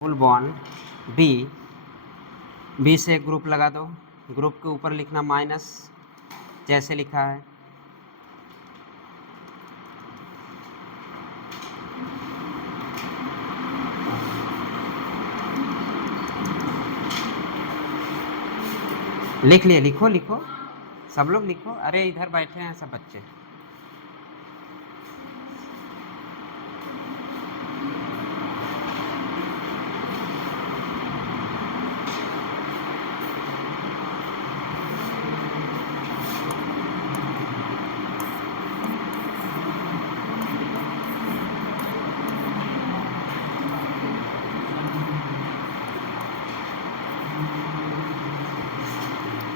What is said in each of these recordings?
Double bond B, B से एक group लगा दो, ग्रुप के ऊपर लिखना माइनस, जैसे लिखा है। लिख लिए, लिखो लिखो सब लोग लिखो। अरे इधर बैठे हैं सब बच्चे।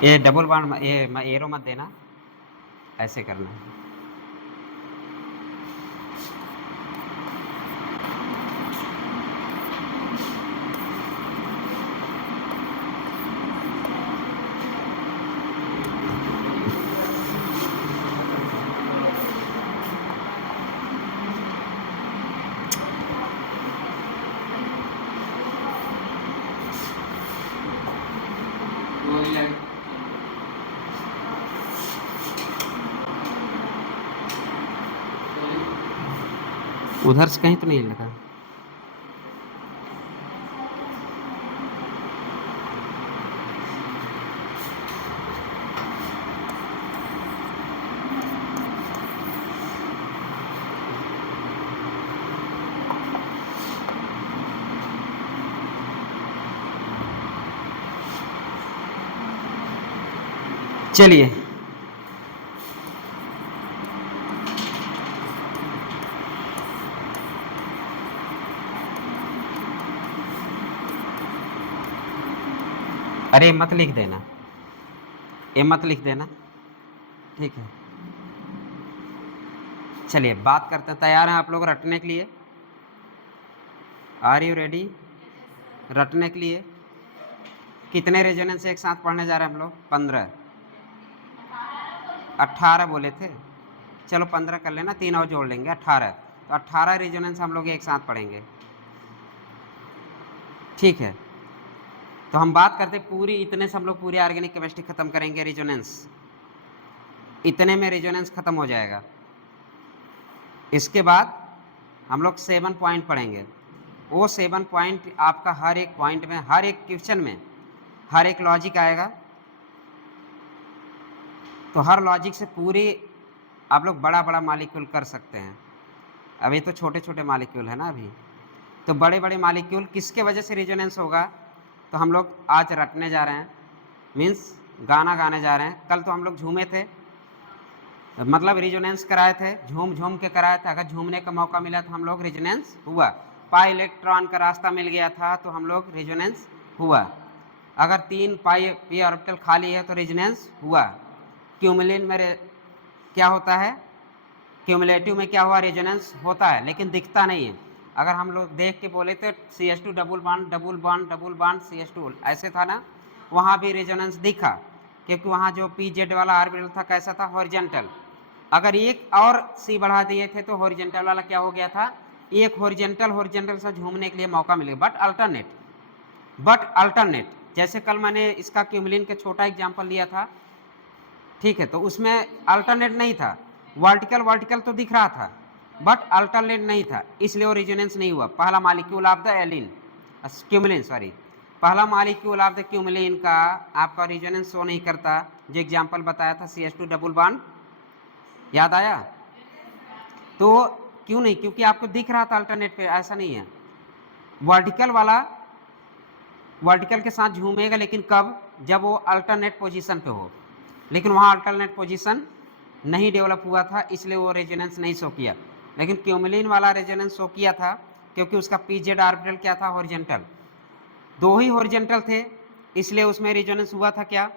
ये डबल बॉन्ड, ये एरो मत देना, ऐसे करना है। उधर से कहीं तो नहीं लगा। चलिए अरे मत लिख देना, ये मत लिख देना, ठीक है। चलिए बात करते हैं। तैयार हैं आप लोग रटने के लिए? आर यू रेडी रटने के लिए? कितने रेजोनेंस एक साथ पढ़ने जा रहे हैं हम लोग? 15, 18 बोले थे। चलो 15 कर लेना, 3 और जोड़ लेंगे, 18। तो 18 रेजोनेंस हम लोग एक साथ पढ़ेंगे, ठीक है। तो हम बात करते पूरी, इतने से हम लोग पूरी ऑर्गेनिक केमिस्ट्री खत्म करेंगे। रेजोनेंस इतने में रेजोनेंस खत्म हो जाएगा। इसके बाद हम लोग 7 पॉइंट पढ़ेंगे। वो 7 पॉइंट आपका हर एक पॉइंट में, हर एक क्वेश्चन में, हर एक लॉजिक आएगा। तो हर लॉजिक से पूरी आप लोग बड़ा बड़ा मॉलिक्यूल कर सकते हैं। अभी तो छोटे छोटे मॉलिक्यूल है ना अभी। तो बड़े बड़े मॉलिक्यूल किसके वजह से रेजोनेंस होगा, तो हम लोग आज रटने जा रहे हैं, मीन्स गाना गाने जा रहे हैं। कल तो हम लोग झूमे थे, मतलब रेजोनेंस कराए थे, झूम झूम के कराए थे। अगर झूमने का मौका मिला तो हम लोग रेजोनेंस हुआ। पाई इलेक्ट्रॉन का रास्ता मिल गया था तो हम लोग रेजोनेंस हुआ। अगर 3 पाई पी ऑर्बिटल खाली है तो रेजोनेंस हुआ। क्यूमुलिन में क्या होता है, क्यूमुलेटिव में क्या हुआ, रेजोनेंस होता है, लेकिन दिखता नहीं है। अगर हम लोग देख के बोले तो CH2 double bond double bond double bond CH2 ऐसे था ना, वहाँ भी रेजोनेंस दिखा, क्योंकि वहाँ जो PZ वाला ऑर्बिटल था कैसा था, हॉरिजॉन्टल। अगर एक और C बढ़ा दिए थे तो हॉरिजॉन्टल वाला क्या हो गया था, एक हॉरिजॉन्टल से झूमने के लिए मौका मिलेगा। बट अल्टरनेट, जैसे कल मैंने इसका क्यूमुलिन का छोटा एग्जाम्पल लिया था, ठीक है। तो उसमें अल्टरनेट नहीं था, वर्टिकल तो दिख रहा था, बट अल्टरनेट नहीं था, इसलिए वो रेजोनेंस नहीं हुआ। पहला molecule of the allene, cumulene sorry, पहला मॉलिक्यूल ऑफ द क्यूमुलिन का आपका रेजोनेंस शो नहीं करता। जो एग्जांपल बताया था CH2 डबल बॉन्ड, याद आया? तो क्यों नहीं, क्योंकि आपको दिख रहा था अल्टरनेट पे, ऐसा नहीं है। वर्टिकल वाला वर्टिकल के साथ झूमेगा, लेकिन कब, जब वो अल्टरनेट पोजीशन पे हो, लेकिन वहाँ अल्टरनेट पोजीशन नहीं डेवलप हुआ था, इसलिए वो रेजोनेंस नहीं शो किया। लेकिन क्यूमुलिन वाला रेजोनेंस शो किया था, क्योंकि उसका PZ ऑर्बिटल क्या था, हॉरिजॉन्टल। 2 ही हॉरिजॉन्टल थे, इसलिए उसमें रेजोनेंस हुआ था क्या,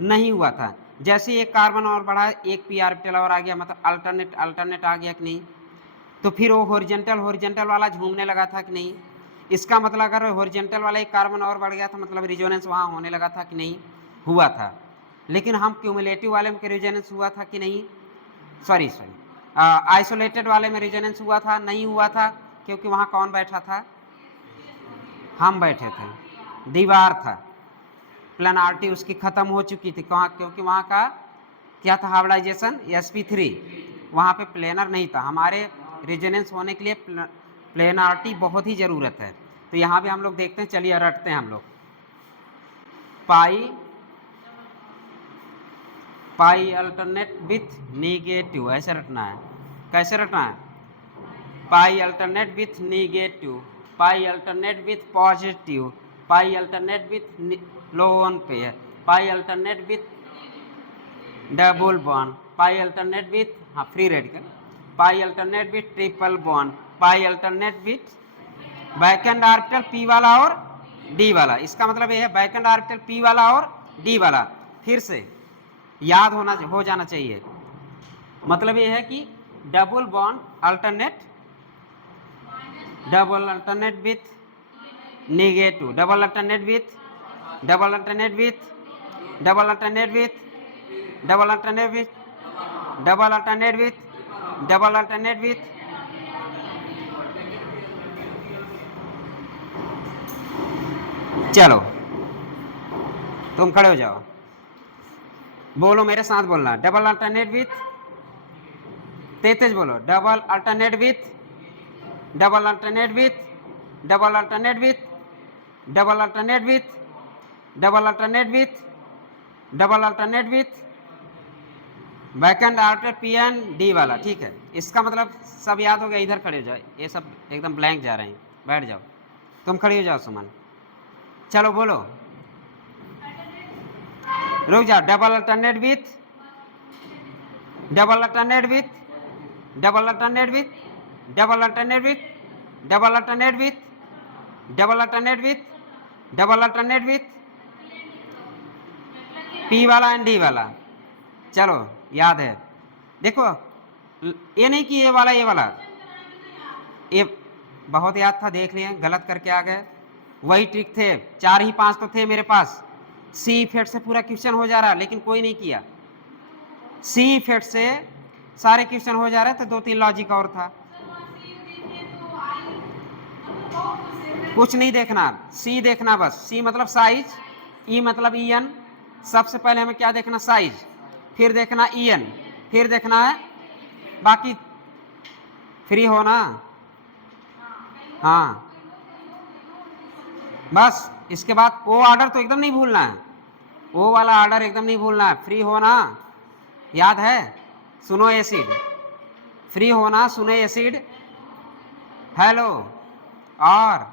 नहीं हुआ था। जैसे एक कार्बन और बढ़ा, एक p ऑर्बिटल और आ गया, मतलब अल्टरनेट आ गया कि नहीं, तो फिर वो हॉरिजॉन्टल वाला झूमने लगा था कि नहीं। इसका मतलब अगर हॉरिजॉन्टल वाला एक कार्बन और बढ़ गया था, मतलब रेजोनेंस वहाँ होने लगा था कि नहीं, हुआ था। लेकिन हम क्यूमुलेटिव वाले में रेजोनेंस हुआ था कि नहीं, सॉरी आइसोलेटेड वाले में रेजोनेंस हुआ था, नहीं हुआ था, क्योंकि वहाँ कौन बैठा था, हम बैठे थे, दीवार था, प्लानरिटी उसकी ख़त्म हो चुकी थी, क्योंकि वहाँ का क्या था, हाइब्रिडाइजेशन sp3, वहाँ पे प्लेनर नहीं था। हमारे रेजोनेंस होने के लिए प्लेनरिटी बहुत ही ज़रूरत है। तो यहाँ भी हम लोग देखते हैं, चलिए रटते हैं हम लोग, पाई अल्टरनेट विथ नेगेटिव, ऐसे रटना है। कैसे रटना है? Pi alternate with negative, pi alternate with positive, pi alternate with lone pair, pi alternate with double bond, pi alternate with free radical, pi alternate with triple bond, pi alternate with backend orbital p वाला और d वाला। इसका मतलब ये है backend orbital p वाला और d वाला। फिर से याद हो जाना चाहिए। मतलब ये है कि double bond alternate, double alternate with negative, double alternate with, double alternate with, double alternate with, double alternate with, double alternate with, double alternate with, चलो तुम खड़े हो जाओ, बोलो मेरे साथ बोलना, डबल अल्टरनेट विथ, तेज बोलो, double alternate with, double alternate with, double alternate with, double alternate with, double alternate with, double alternate with, backend orbital p and d वाला। ठीक है, इसका मतलब सब याद हो गया। इधर खड़े हो जाओ, ये सब एकदम ब्लैंक जा रहे हैं, बैठ जाओ। तुम खड़ी हो जाओ सुमन, चलो बोलो, रुक जाओ, double alternate with, double alternate with, double alternate with, double alternate with, double alternate with, double alternate with, double alternate with, p वाला एंड d वाला। चलो याद है, देखो ये नहीं कि ये वाला, ये बहुत याद था, देख लिए गलत करके आ गए। वही ट्रिक थे, 4 ही 5 तो थे मेरे पास। सी इफेक्ट से पूरा क्वेश्चन हो जा रहा, लेकिन कोई नहीं किया। सी इफेक्ट से सारे क्वेश्चन हो जा रहे थे, 2-3 लॉजिक और था। कुछ नहीं देखना, सी देखना बस। सी मतलब साइज, ई मतलब ईएन। सबसे पहले हमें क्या देखना, साइज, फिर देखना ईएन, फिर देखना है बाकी। फ्री हो ना? हाँ बस। इसके बाद ओ ऑर्डर तो एकदम नहीं भूलना है, ओ वाला ऑर्डर एकदम नहीं भूलना है। फ्री होना याद है, सुनो एसिड, फ्री होना, सुनो एसिड, हेलो और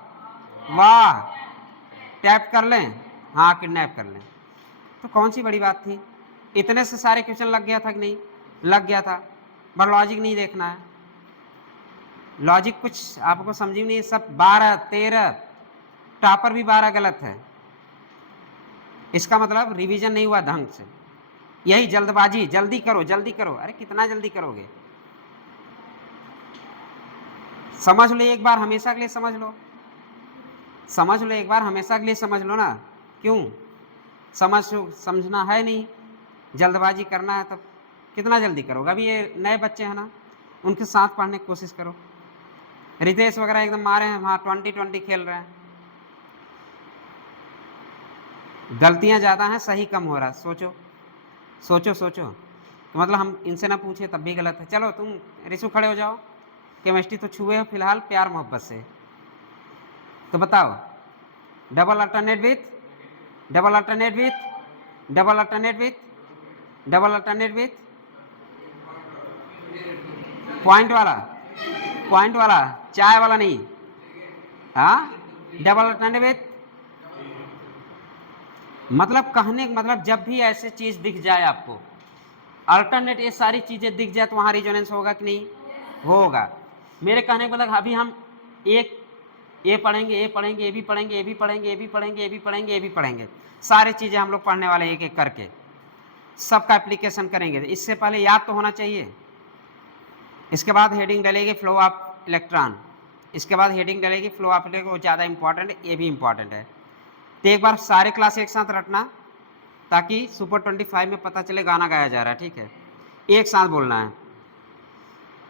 वाह, टैप कर लें, हाँ किडनैप कर लें। तो कौन सी बड़ी बात थी, इतने से सारे क्वेश्चन लग गया था कि नहीं? लग गया था। बट लॉजिक नहीं देखना है, लॉजिक कुछ आपको समझ में नहीं। सब 12-13, टॉपर भी 12 गलत है। इसका मतलब रिवीजन नहीं हुआ ढंग से। यही जल्दबाजी, जल्दी करो जल्दी करो। अरे कितना जल्दी करोगे? समझ लो एक बार, हमेशा के लिए समझ लो, समझ लो एक बार, हमेशा के लिए समझ लो ना। क्यों समझना है नहीं, जल्दबाजी करना है, तब कितना जल्दी करोगे? अभी ये नए बच्चे हैं ना, उनके साथ पढ़ने की कोशिश करो। रितेश वगैरह एकदम मारे हैं वहाँ, 20-20 खेल रहे हैं। गलतियां ज़्यादा हैं, सही कम हो रहा है। सोचो सोचो सोचो, तो मतलब हम इनसे ना पूछे तब भी गलत है। चलो तुम रिशु खड़े हो जाओ, केमिस्ट्री तो छुए हो फिलहाल प्यार मोहब्बत से, तो बताओ, double alternate with, double alternate with, double alternate with, double alternate with, point वाला, पॉइंट वाला, चाय वाला नहीं, हाँ डबल अल्टरनेट विथ। मतलब कहने का मतलब, जब भी ऐसे चीज दिख जाए आपको, अल्टरनेट, ये सारी चीजें दिख जाए, तो वहां रिजोनेंस होगा कि नहीं? होगा। मेरे कहने का मतलब, अभी हम एक ये पढ़ेंगे, ये पढ़ेंगे, ये भी पढ़ेंगे, ये भी पढ़ेंगे, ये भी पढ़ेंगे, ये भी पढ़ेंगे, ये भी पढ़ेंगे, सारी चीजें हम लोग पढ़ने वाले एक एक करके, सबका एप्लीकेशन करेंगे। इससे पहले याद तो होना चाहिए। इसके बाद हेडिंग डलेगी फ्लो ऑफ इलेक्ट्रॉन, इसके बाद हेडिंग डलेगी फ्लो ऑफ इलेक्ट्रॉन, वो ज़्यादा इंपॉर्टेंट है, ये भी इंपॉर्टेंट है। तो एक बार सारे क्लास एक साथ रटना, ताकि सुपर 25 में पता चले गाना गाया जा रहा है। ठीक है, एक साथ बोलना है।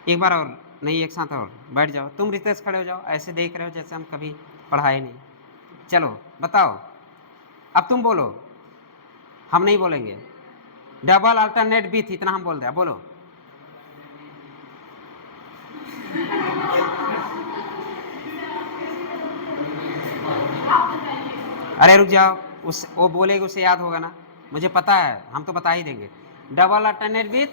एक बार और नहीं, एक साथ और बैठ जाओ। तुम रितेश खड़े हो जाओ, ऐसे देख रहे हो जैसे हम कभी पढ़ाए नहीं। चलो बताओ, अब तुम बोलो, हम नहीं बोलेंगे। डबल अल्टरनेट विथ, इतना हम बोल रहे हैं, बोलो। अरे रुक जाओ, उस वो बोलेगा उसे याद होगा ना, मुझे पता है, हम तो बता ही देंगे। डबल अल्टरनेट विथ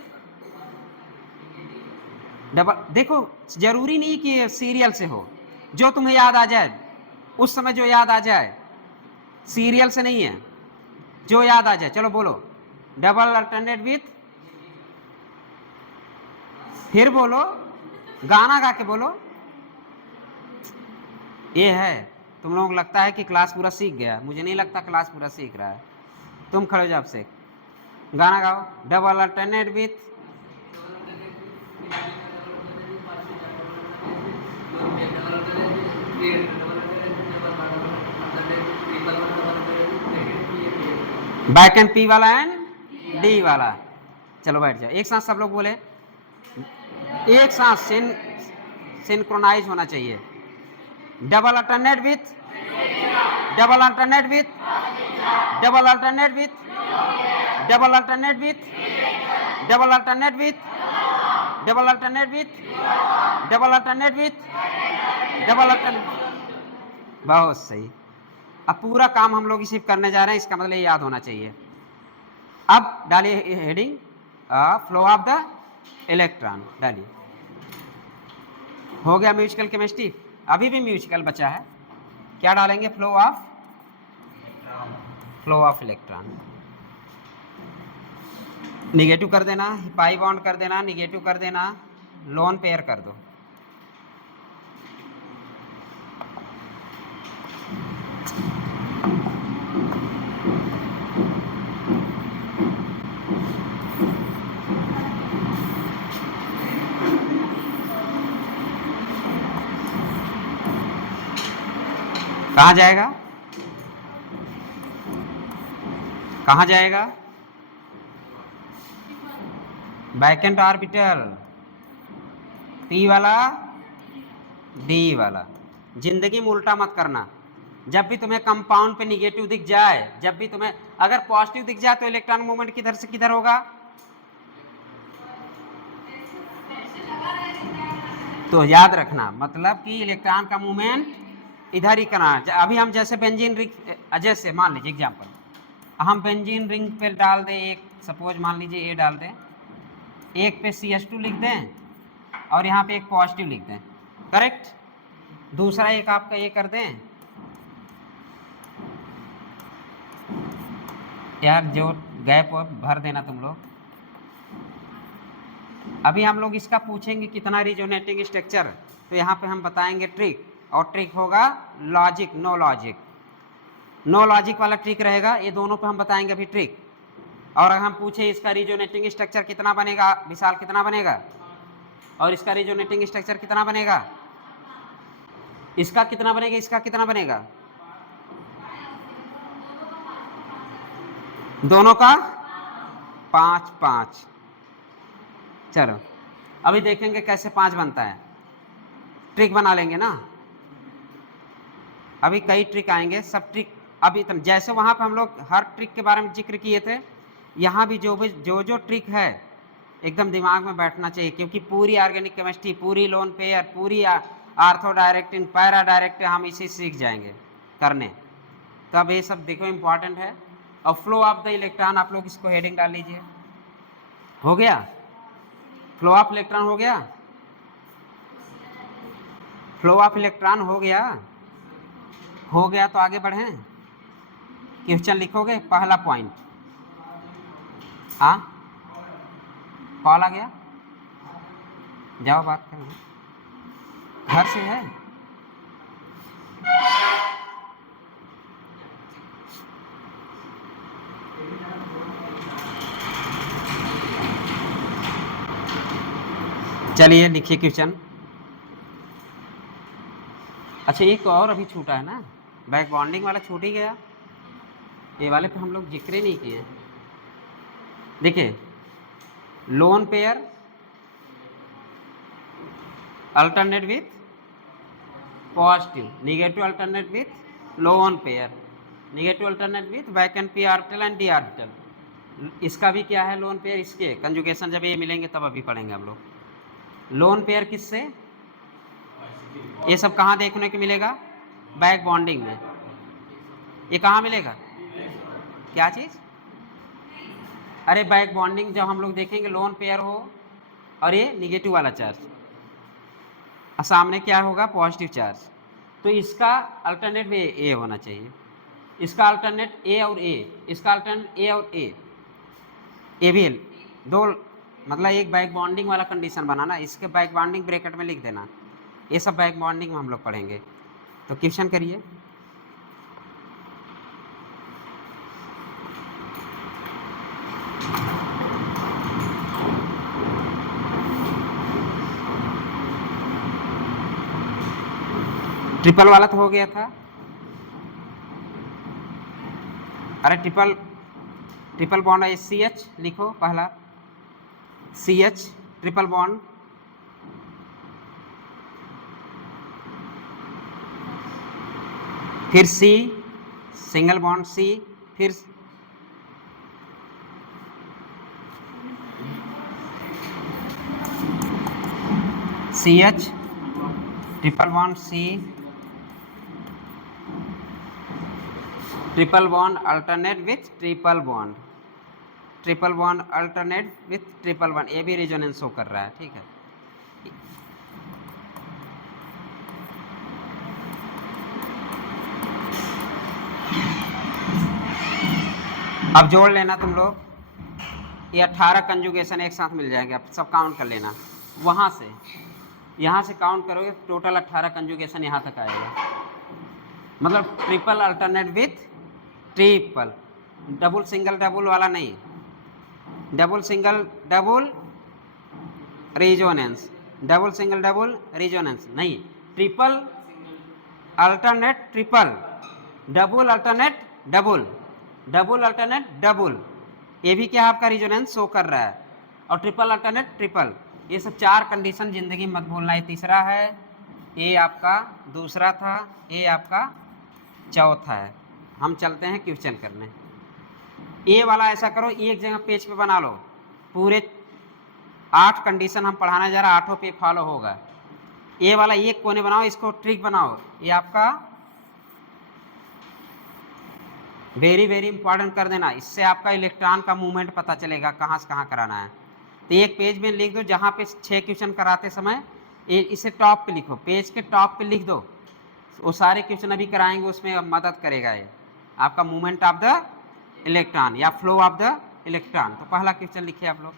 डबल, देखो जरूरी नहीं कि सीरियल से हो, जो तुम्हें याद आ जाए उस समय, जो याद आ जाए, सीरियल से नहीं है, जो याद आ जाए। चलो बोलो, डबल अल्टरनेट विथ, फिर बोलो, गाना गा के बोलो। ये है, तुम लोगों को लगता है कि क्लास पूरा सीख गया, मुझे नहीं लगता क्लास पूरा सीख रहा है। तुम खड़े हो जाओ, आपसे गाना गाओ, double alternate with, back and P वाला एंड डी वाला। चलो बैठ जाओ, एक साथ सब लोग बोले, एक साथ सिंक्रोनाइज होना चाहिए। Double alternate with, double alternate with, double alternate with, double alternate with, double alternate with, double alternate with, double alternate with, double alternate. बहुत सही। अब पूरा काम हम लोग सिर्फ करने जा रहे हैं, इसका मतलब ये याद होना चाहिए। अब डालिए heading, flow of the electron डालिए। हो गया म्यूजिकल केमिस्ट्री, अभी भी म्यूजिकल बचा है। क्या डालेंगे? Flow of electron. निगेटिव कर देना, पाई बॉन्ड कर देना, निगेटिव कर देना, लोन पेयर कर दो। कहाँ जाएगा? कहाँ जाएगा? वैकेंट ऑर्बिटल, पी वाला, डी वाला। जिंदगी में उल्टा मत करना। जब भी तुम्हें कंपाउंड पे निगेटिव दिख जाए, जब भी तुम्हें अगर पॉजिटिव दिख जाए, तो इलेक्ट्रॉन मूवमेंट किधर से किधर होगा? तो याद रखना, मतलब कि इलेक्ट्रॉन का मूवमेंट इधर ही करना। अभी हम जैसे बेंजीन रिंग, जैसे मान लीजिए एग्जांपल, हम बेंजीन रिंग पे डाल दें एक, सपोज मान लीजिए ए डाल दें, एक पे CH2 लिख दें और यहाँ पे एक पॉजिटिव लिख दें, करेक्ट। दूसरा एक आपका ये कर दें, यार जो गैप भर देना तुम लोग। अभी हम लोग इसका पूछेंगे कितना रिजोनेटिंग स्ट्रक्चर, तो यहाँ पे हम बताएंगे ट्रिक, और ट्रिक होगा logic, no logic. No logic वाला ट्रिक रहेगा, ये दोनों पे हम बताएंगे अभी ट्रिक। और अगर हम पूछे इसका रिजोनेटिंग स्ट्रक्चर कितना बनेगा, विशाल कितना बनेगा, और इसका रिजोनेटिंग स्ट्रक्चर कितना बनेगा, इसका कितना बनेगा, इसका कितना बनेगा, दोनों का 5 5। चलो अभी देखेंगे कैसे 5 बनता है, ट्रिक बना लेंगे ना। अभी कई ट्रिक आएंगे, सब ट्रिक अभी जैसे वहां पे हम लोग हर ट्रिक के बारे में जिक्र किए थे, यहाँ भी जो ट्रिक है एकदम दिमाग में बैठना चाहिए, क्योंकि पूरी ऑर्गेनिक केमिस्ट्री, पूरी लोन पेयर, पूरी आर्थो डायरेक्टिंग, पैरा डायरेक्ट हम इसे सीख जाएंगे करने। तब ये सब देखो इंपॉर्टेंट है। और फ्लो ऑफ द इलेक्ट्रॉन, आप लोग इसको हेडिंग डाल लीजिए। हो गया? फ्लो ऑफ इलेक्ट्रॉन हो गया, फ्लो ऑफ इलेक्ट्रॉन हो गया। हो गया तो आगे बढ़ें, क्वेश्चन लिखोगे। पहला पॉइंट, हाँ कॉल आ गया, जाओ बात करें, घर से है। चलिए लिखिए क्वेश्चन। अच्छा एक और अभी छूटा है ना, बैक बॉन्डिंग वाला छूट ही गया, ये वाले पे हम लोग जिक्र ही नहीं किए। देखिए lone pair alternate with positive, negative alternate with lone pair, negative alternate with vacant P orbital and D orbital. इसका भी क्या है लोन पेयर, इसके कंजुगेशन जब ये मिलेंगे तब अभी पढ़ेंगे हम लोग। लोन पेयर किससे, ये सब कहाँ देखने को मिलेगा, बैक बॉन्डिंग में। ये कहाँ मिलेगा, क्या चीज़, अरे बैक बॉन्डिंग जब हम लोग देखेंगे लोन पेयर हो और ये निगेटिव वाला चार्ज, सामने क्या होगा पॉजिटिव चार्ज, तो इसका अल्टरनेट में ए होना चाहिए, इसका अल्टरनेट ए और ए, इसका अल्टरनेट ए और ए भी दो, मतलब एक बैक बॉन्डिंग वाला कंडीशन बनाना, इसके बैक बॉन्डिंग ब्रैकेट में लिख देना। ये सब बैक बॉन्डिंग में हम लोग पढ़ेंगे। तो क्वेश्चन करिए। ट्रिपल वाला तो हो गया था, अरे ट्रिपल बॉन्ड है, CH लिखो पहला, CH ट्रिपल बॉन्ड, फिर C सिंगल बॉन्ड C, फिर CH triple bond C, triple bond alternate with triple bond, triple bond alternate with triple bond, ये भी रेजोनेंस शो कर रहा है, ठीक है। अब जोड़ लेना तुम लोग, ये 18 कंजुगेशन एक साथ मिल जाएंगे, अब सब काउंट कर लेना, वहाँ से यहाँ से काउंट करोगे टोटल 18 कंजुगेशन यहाँ तक आएगा, मतलब triple alternate with triple, double single double वाला नहीं, double single double resonance, double single double resonance नहीं, triple alternate triple, double alternate double, double alternate double, ये भी क्या आपका रेजोनेंस शो कर रहा है, और ट्रिपल अल्टरनेट ट्रिपल, ये सब 4 कंडीशन जिंदगी मत भूलना। ये तीसरा है, ये आपका दूसरा था, ये आपका चौथा है। हम चलते हैं क्वेश्चन करने। ए वाला ऐसा करो, एक जगह पेज पे बना लो, पूरे 8 कंडीशन हम पढ़ाने जा रहे हैं, 8 पे फॉलो होगा। ए वाला एक कोने बनाओ, इसको ट्रिक बनाओ, ये आपका वेरी वेरी इंपॉर्टेंट कर देना, इससे आपका इलेक्ट्रॉन का मूवमेंट पता चलेगा कहाँ से कहाँ कराना है। तो एक पेज में लिख दो, जहाँ पे 6 क्वेश्चन कराते समय इसे टॉप पे लिखो, पेज के टॉप पे लिख दो, वो सारे क्वेश्चन अभी कराएंगे, उसमें मदद करेगा ये आपका मूवमेंट ऑफ द इलेक्ट्रॉन या फ्लो ऑफ द इलेक्ट्रॉन। तो पहला क्वेश्चन लिखिए आप लोग,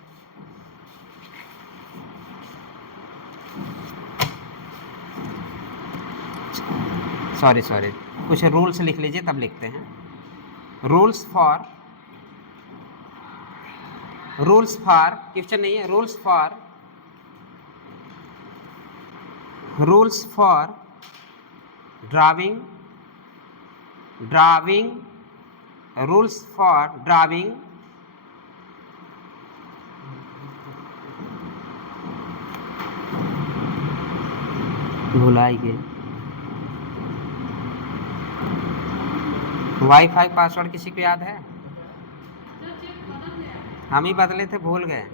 सॉरी कुछ रूल्स लिख लीजिए तब लिखते हैं। रूल्स फॉर क्वेश्चन नहीं है, rules for drawing, rules for drawing भुलाई गए। वाईफाई पासवर्ड किसी को याद है? हम ही बदले थे, भूल गए।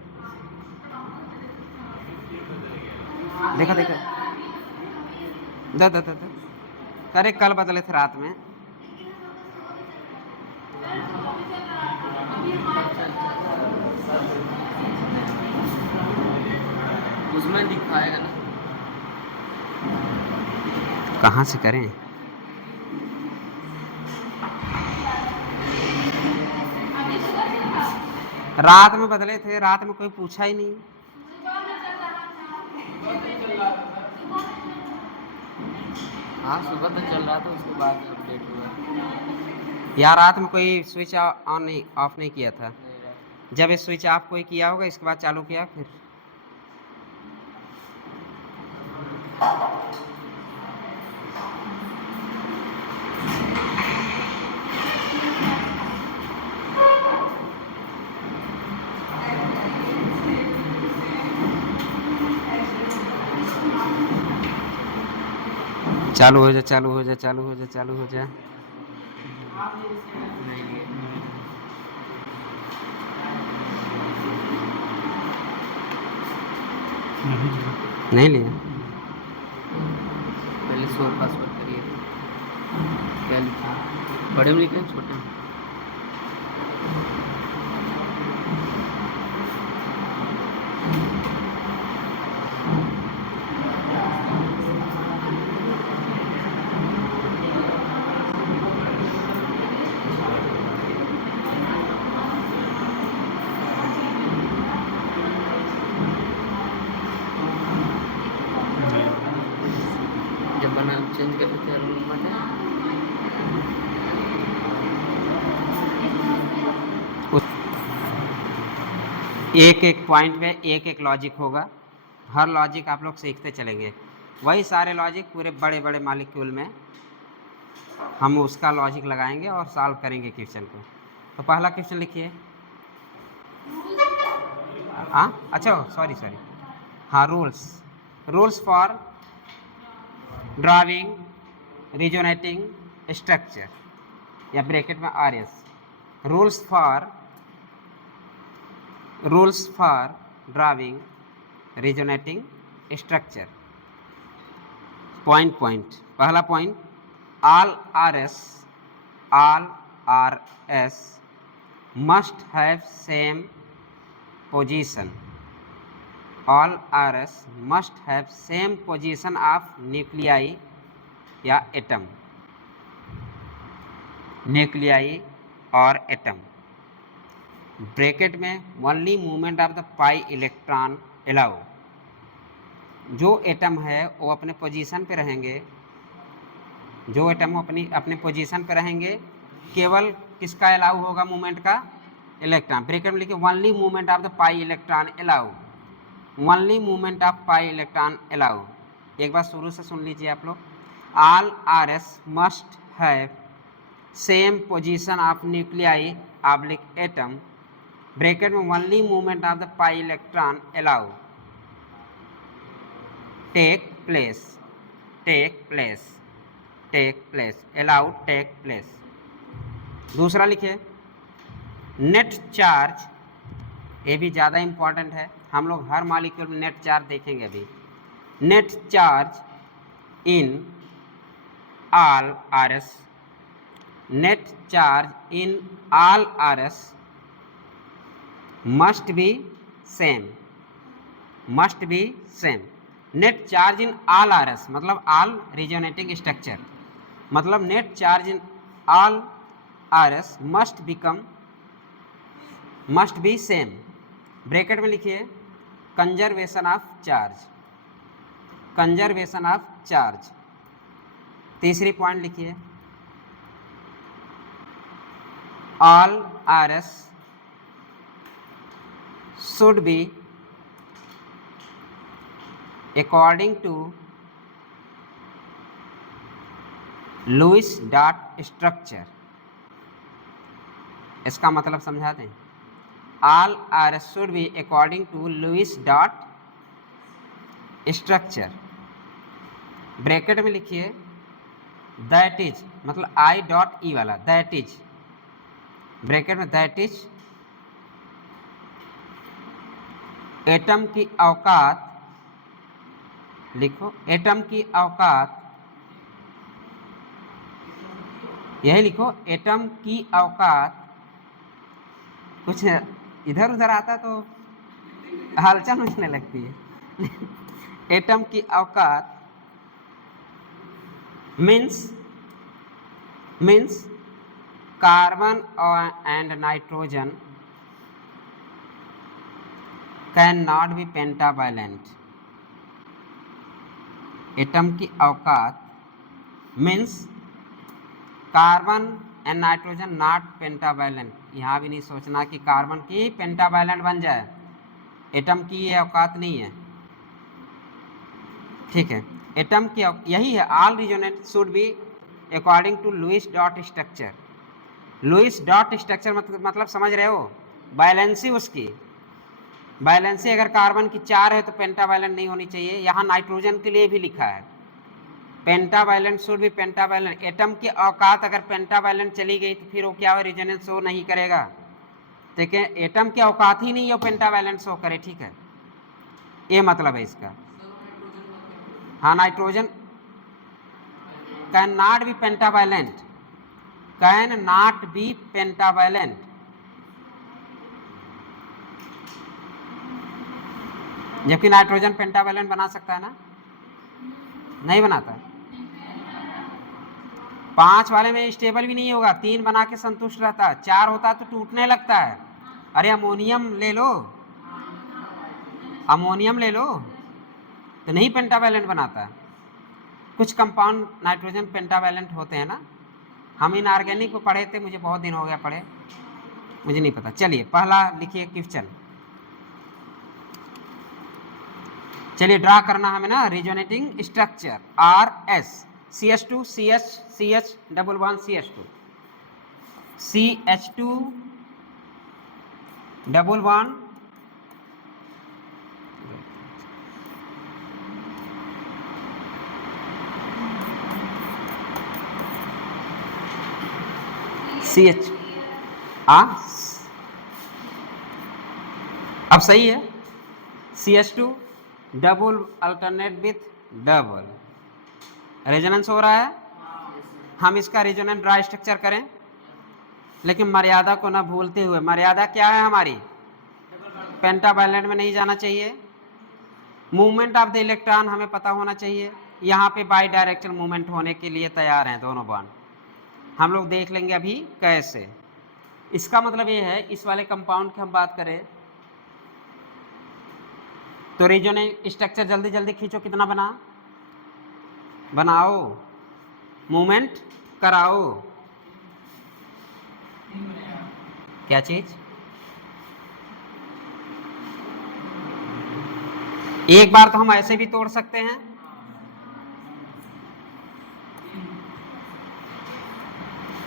देखो दो अरे कल बदले थे रात में। उसमें दिखाएगा ना, कहाँ से करें? रात में बदले थे, रात में कोई पूछा ही नहीं। हाँ सुबह तो चल रहा था, उसके बाद अपडेट हुआ। यार रात में कोई स्विच ऑफ नहीं किया था, जब ये स्विच ऑफ कोई किया होगा इसके बाद चालू किया फिर। चालू हो जा। नहीं लिए। नहीं लिया। पहले शो पासवर्ड करिए। क्या लिखा? बड़े में लिखे छोटे में? जब बना चेंज करते थे रोल नंबर है। एक एक पॉइंट में एक एक लॉजिक होगा, हर लॉजिक आप लोग सीखते चलेंगे। वही सारे लॉजिक पूरे बड़े बड़े मॉलिक्यूल में हम उसका लॉजिक लगाएंगे और सॉल्व करेंगे क्वेश्चन को। तो पहला क्वेश्चन लिखिए। हाँ अच्छा सॉरी हाँ, rules for drawing resonating structure, या ब्रैकेट में RS, rules for drawing resonating structure. Point पहला point, all RS must have same position. All RS must have same position of nuclei या एटम, न्यूक्लियाई और atom. Bracket में only movement of the pi electron allow. जो atom है वो अपने position पे रहेंगे, जो एटम वो अपने पोजीशन पे रहेंगे, केवल किसका अलाउ होगा मूवमेंट का? इलेक्ट्रॉन। ब्रैकेट में लिखिए only movement of the pi electron allow, only movement of pi electron allow. एक बार शुरू से सुन लीजिए आप लोग। All RS must have same position of nuclei oblique atom, bracket में only movement of the pi electron allow take place, allow take place. दूसरा लिखिए नेट चार्ज, ये भी ज़्यादा इम्पॉर्टेंट है, हम लोग हर मॉलिक्यूल में नेट चार्ज देखेंगे अभी। Net charge in all RS, net charge in all RS must be same, net charge in all RS मतलब ऑल रिजोनेटिंग स्ट्रक्चर, मतलब net charge in all RS must be same. Bracket में लिखिए conservation of charge. तीसरी point लिखिए all RS should be according to Lewis dot structure. इसका मतलब समझा दें। ऑल RS should be according to Lewis dot structure. Bracket में लिखिए दैट इज, मतलब I.E वाला दैट इज, ब्रैकेट में दैट इज एटम की औकात, लिखो एटम की औकात, यही लिखो एटम की औकात। कुछ इधर उधर आता तो हलचल मचने लगती है। एटम की औकात means carbon and nitrogen can not be pentavalent. Atom की औकात means carbon and nitrogen not pentavalent. यहाँ भी नहीं सोचना कि कार्बन की पेंटावैलेंट बन जाए, एटम की ये औकात नहीं है, ठीक है। एटम की यही है all resonant should be according to Lewis dot structure. Lewis dot structure मतलब समझ रहे हो, बैलेंसी उसकी, बैलेंसी अगर कार्बन की 4 है तो पेंटावैलेंट नहीं होनी चाहिए। यहाँ नाइट्रोजन के लिए भी लिखा है, pentavalent should be pentavalent. Atom की औकात अगर पेंटावैलेंट चली गई तो फिर वो क्या हो, रेजोनेंस शो नहीं करेगा। देखिए एटम की औकात ही नहीं है पेंटावैलेंट शो करे, ठीक है, ये मतलब है इसका। हाँ, nitrogen can not be pentavalent, can not be pentavalent. जबकि नाइट्रोजन पेंटावैलेंट बना सकता है ना, नहीं बनाता। 5 वाले में स्टेबल भी नहीं होगा, 3 बना के संतुष्ट रहता है, 4 होता है तो टूटने लगता है। अरे अमोनियम ले लो, अमोनियम ले लो, तो नहीं पेंटावैलेंट बनाता है। कुछ कंपाउंड नाइट्रोजन पेंटावैलेंट होते हैं ना, हम इनऑर्गेनिक को पढ़े थे, मुझे बहुत दिन हो गया पढ़े, मुझे नहीं पता। चलिए पहला लिखिए क्वेश्चन, चलिए ड्रा करना हमें ना resonating structure RS CH2 CH CH double bond CH2 CH2 double bond CH अब सही है, CH2 double alternate with double, resonance हो रहा है। हम इसका रेजोनेंट ड्रा स्ट्रक्चर करें, लेकिन मर्यादा को ना भूलते हुए। मर्यादा क्या है हमारी, पेंटावैलेंट में नहीं जाना चाहिए। मूवमेंट ऑफ द इलेक्ट्रॉन हमें पता होना चाहिए। यहाँ पे बाई डायरेक्शनल मूवमेंट होने के लिए तैयार हैं दोनों बॉन्ड, हम लोग देख लेंगे अभी कैसे। इसका मतलब ये है, इस वाले कंपाउंड की हम बात करें तो रेजोनेंट स्ट्रक्चर जल्दी जल्दी खींचो, कितना बना, बनाओ, मूवमेंट कराओ। क्या चीज, एक बार तो हम ऐसे भी तोड़ सकते हैं,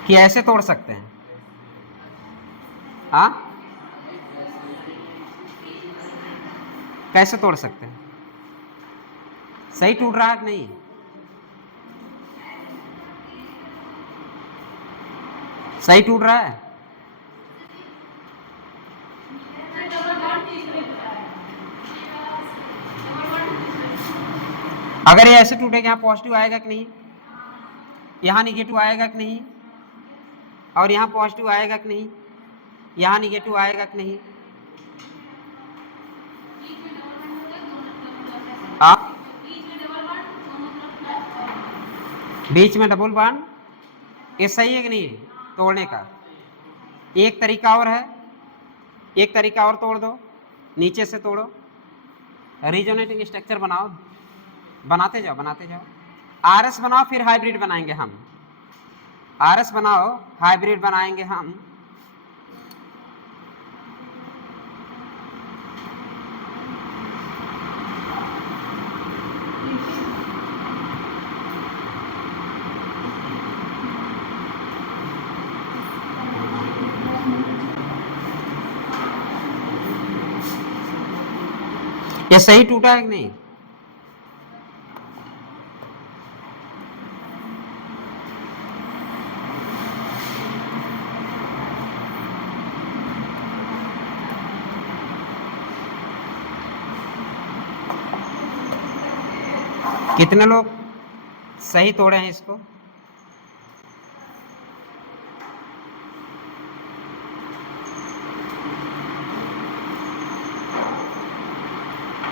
कि ऐसे तोड़ सकते हैं। हाँ, कैसे तोड़ सकते हैं, सही टूट रहा है कि नहीं, सही टूट रहा है। अगर ये ऐसे टूटेगा, यहाँ पॉजिटिव आएगा कि नहीं, यहाँ निगेटिव आएगा कि नहीं, और यहाँ पॉजिटिव आएगा कि नहीं, यहाँ निगेटिव आएगा कि नहीं। आप बीच में डबल बॉन्ड, ये सही है कि नहीं तोड़ने का। एक तरीका और है, एक तरीका और तोड़ दो, नीचे से तोड़ो, रिजोनेटिंग स्ट्रक्चर बनाओ, बनाते जाओ बनाते जाओ। RS बनाओ, फिर हाइब्रिड बनाएंगे हम। RS बनाओ, हाइब्रिड बनाएंगे हम। ये सही टूटा है कि नहीं, कितने लोग सही तोड़े हैं इसको,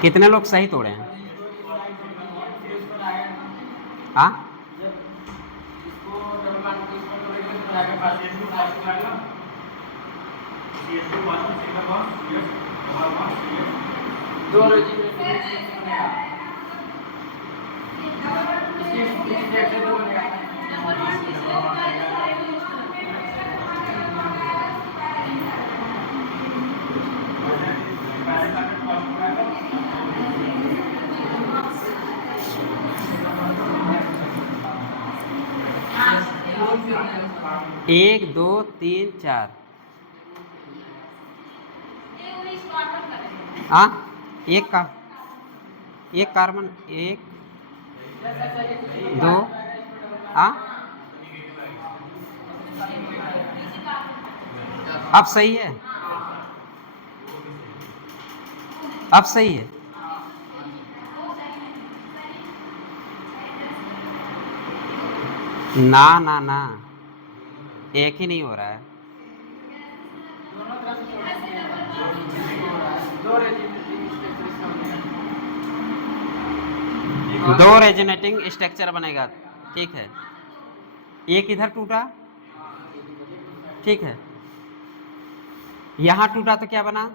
कितने लोग सही तोड़े हैं। हाँ, एक दो तीन चार, हाँ, एक कार्बन, एक दो, हाँ अब सही है, अब सही है। ना ना ना, एक ही नहीं हो रहा है। दो रेजोनेटिंग स्ट्रक्चर बनेगा, ठीक है। एक इधर टूटा, ठीक है, यहां टूटा तो क्या बना,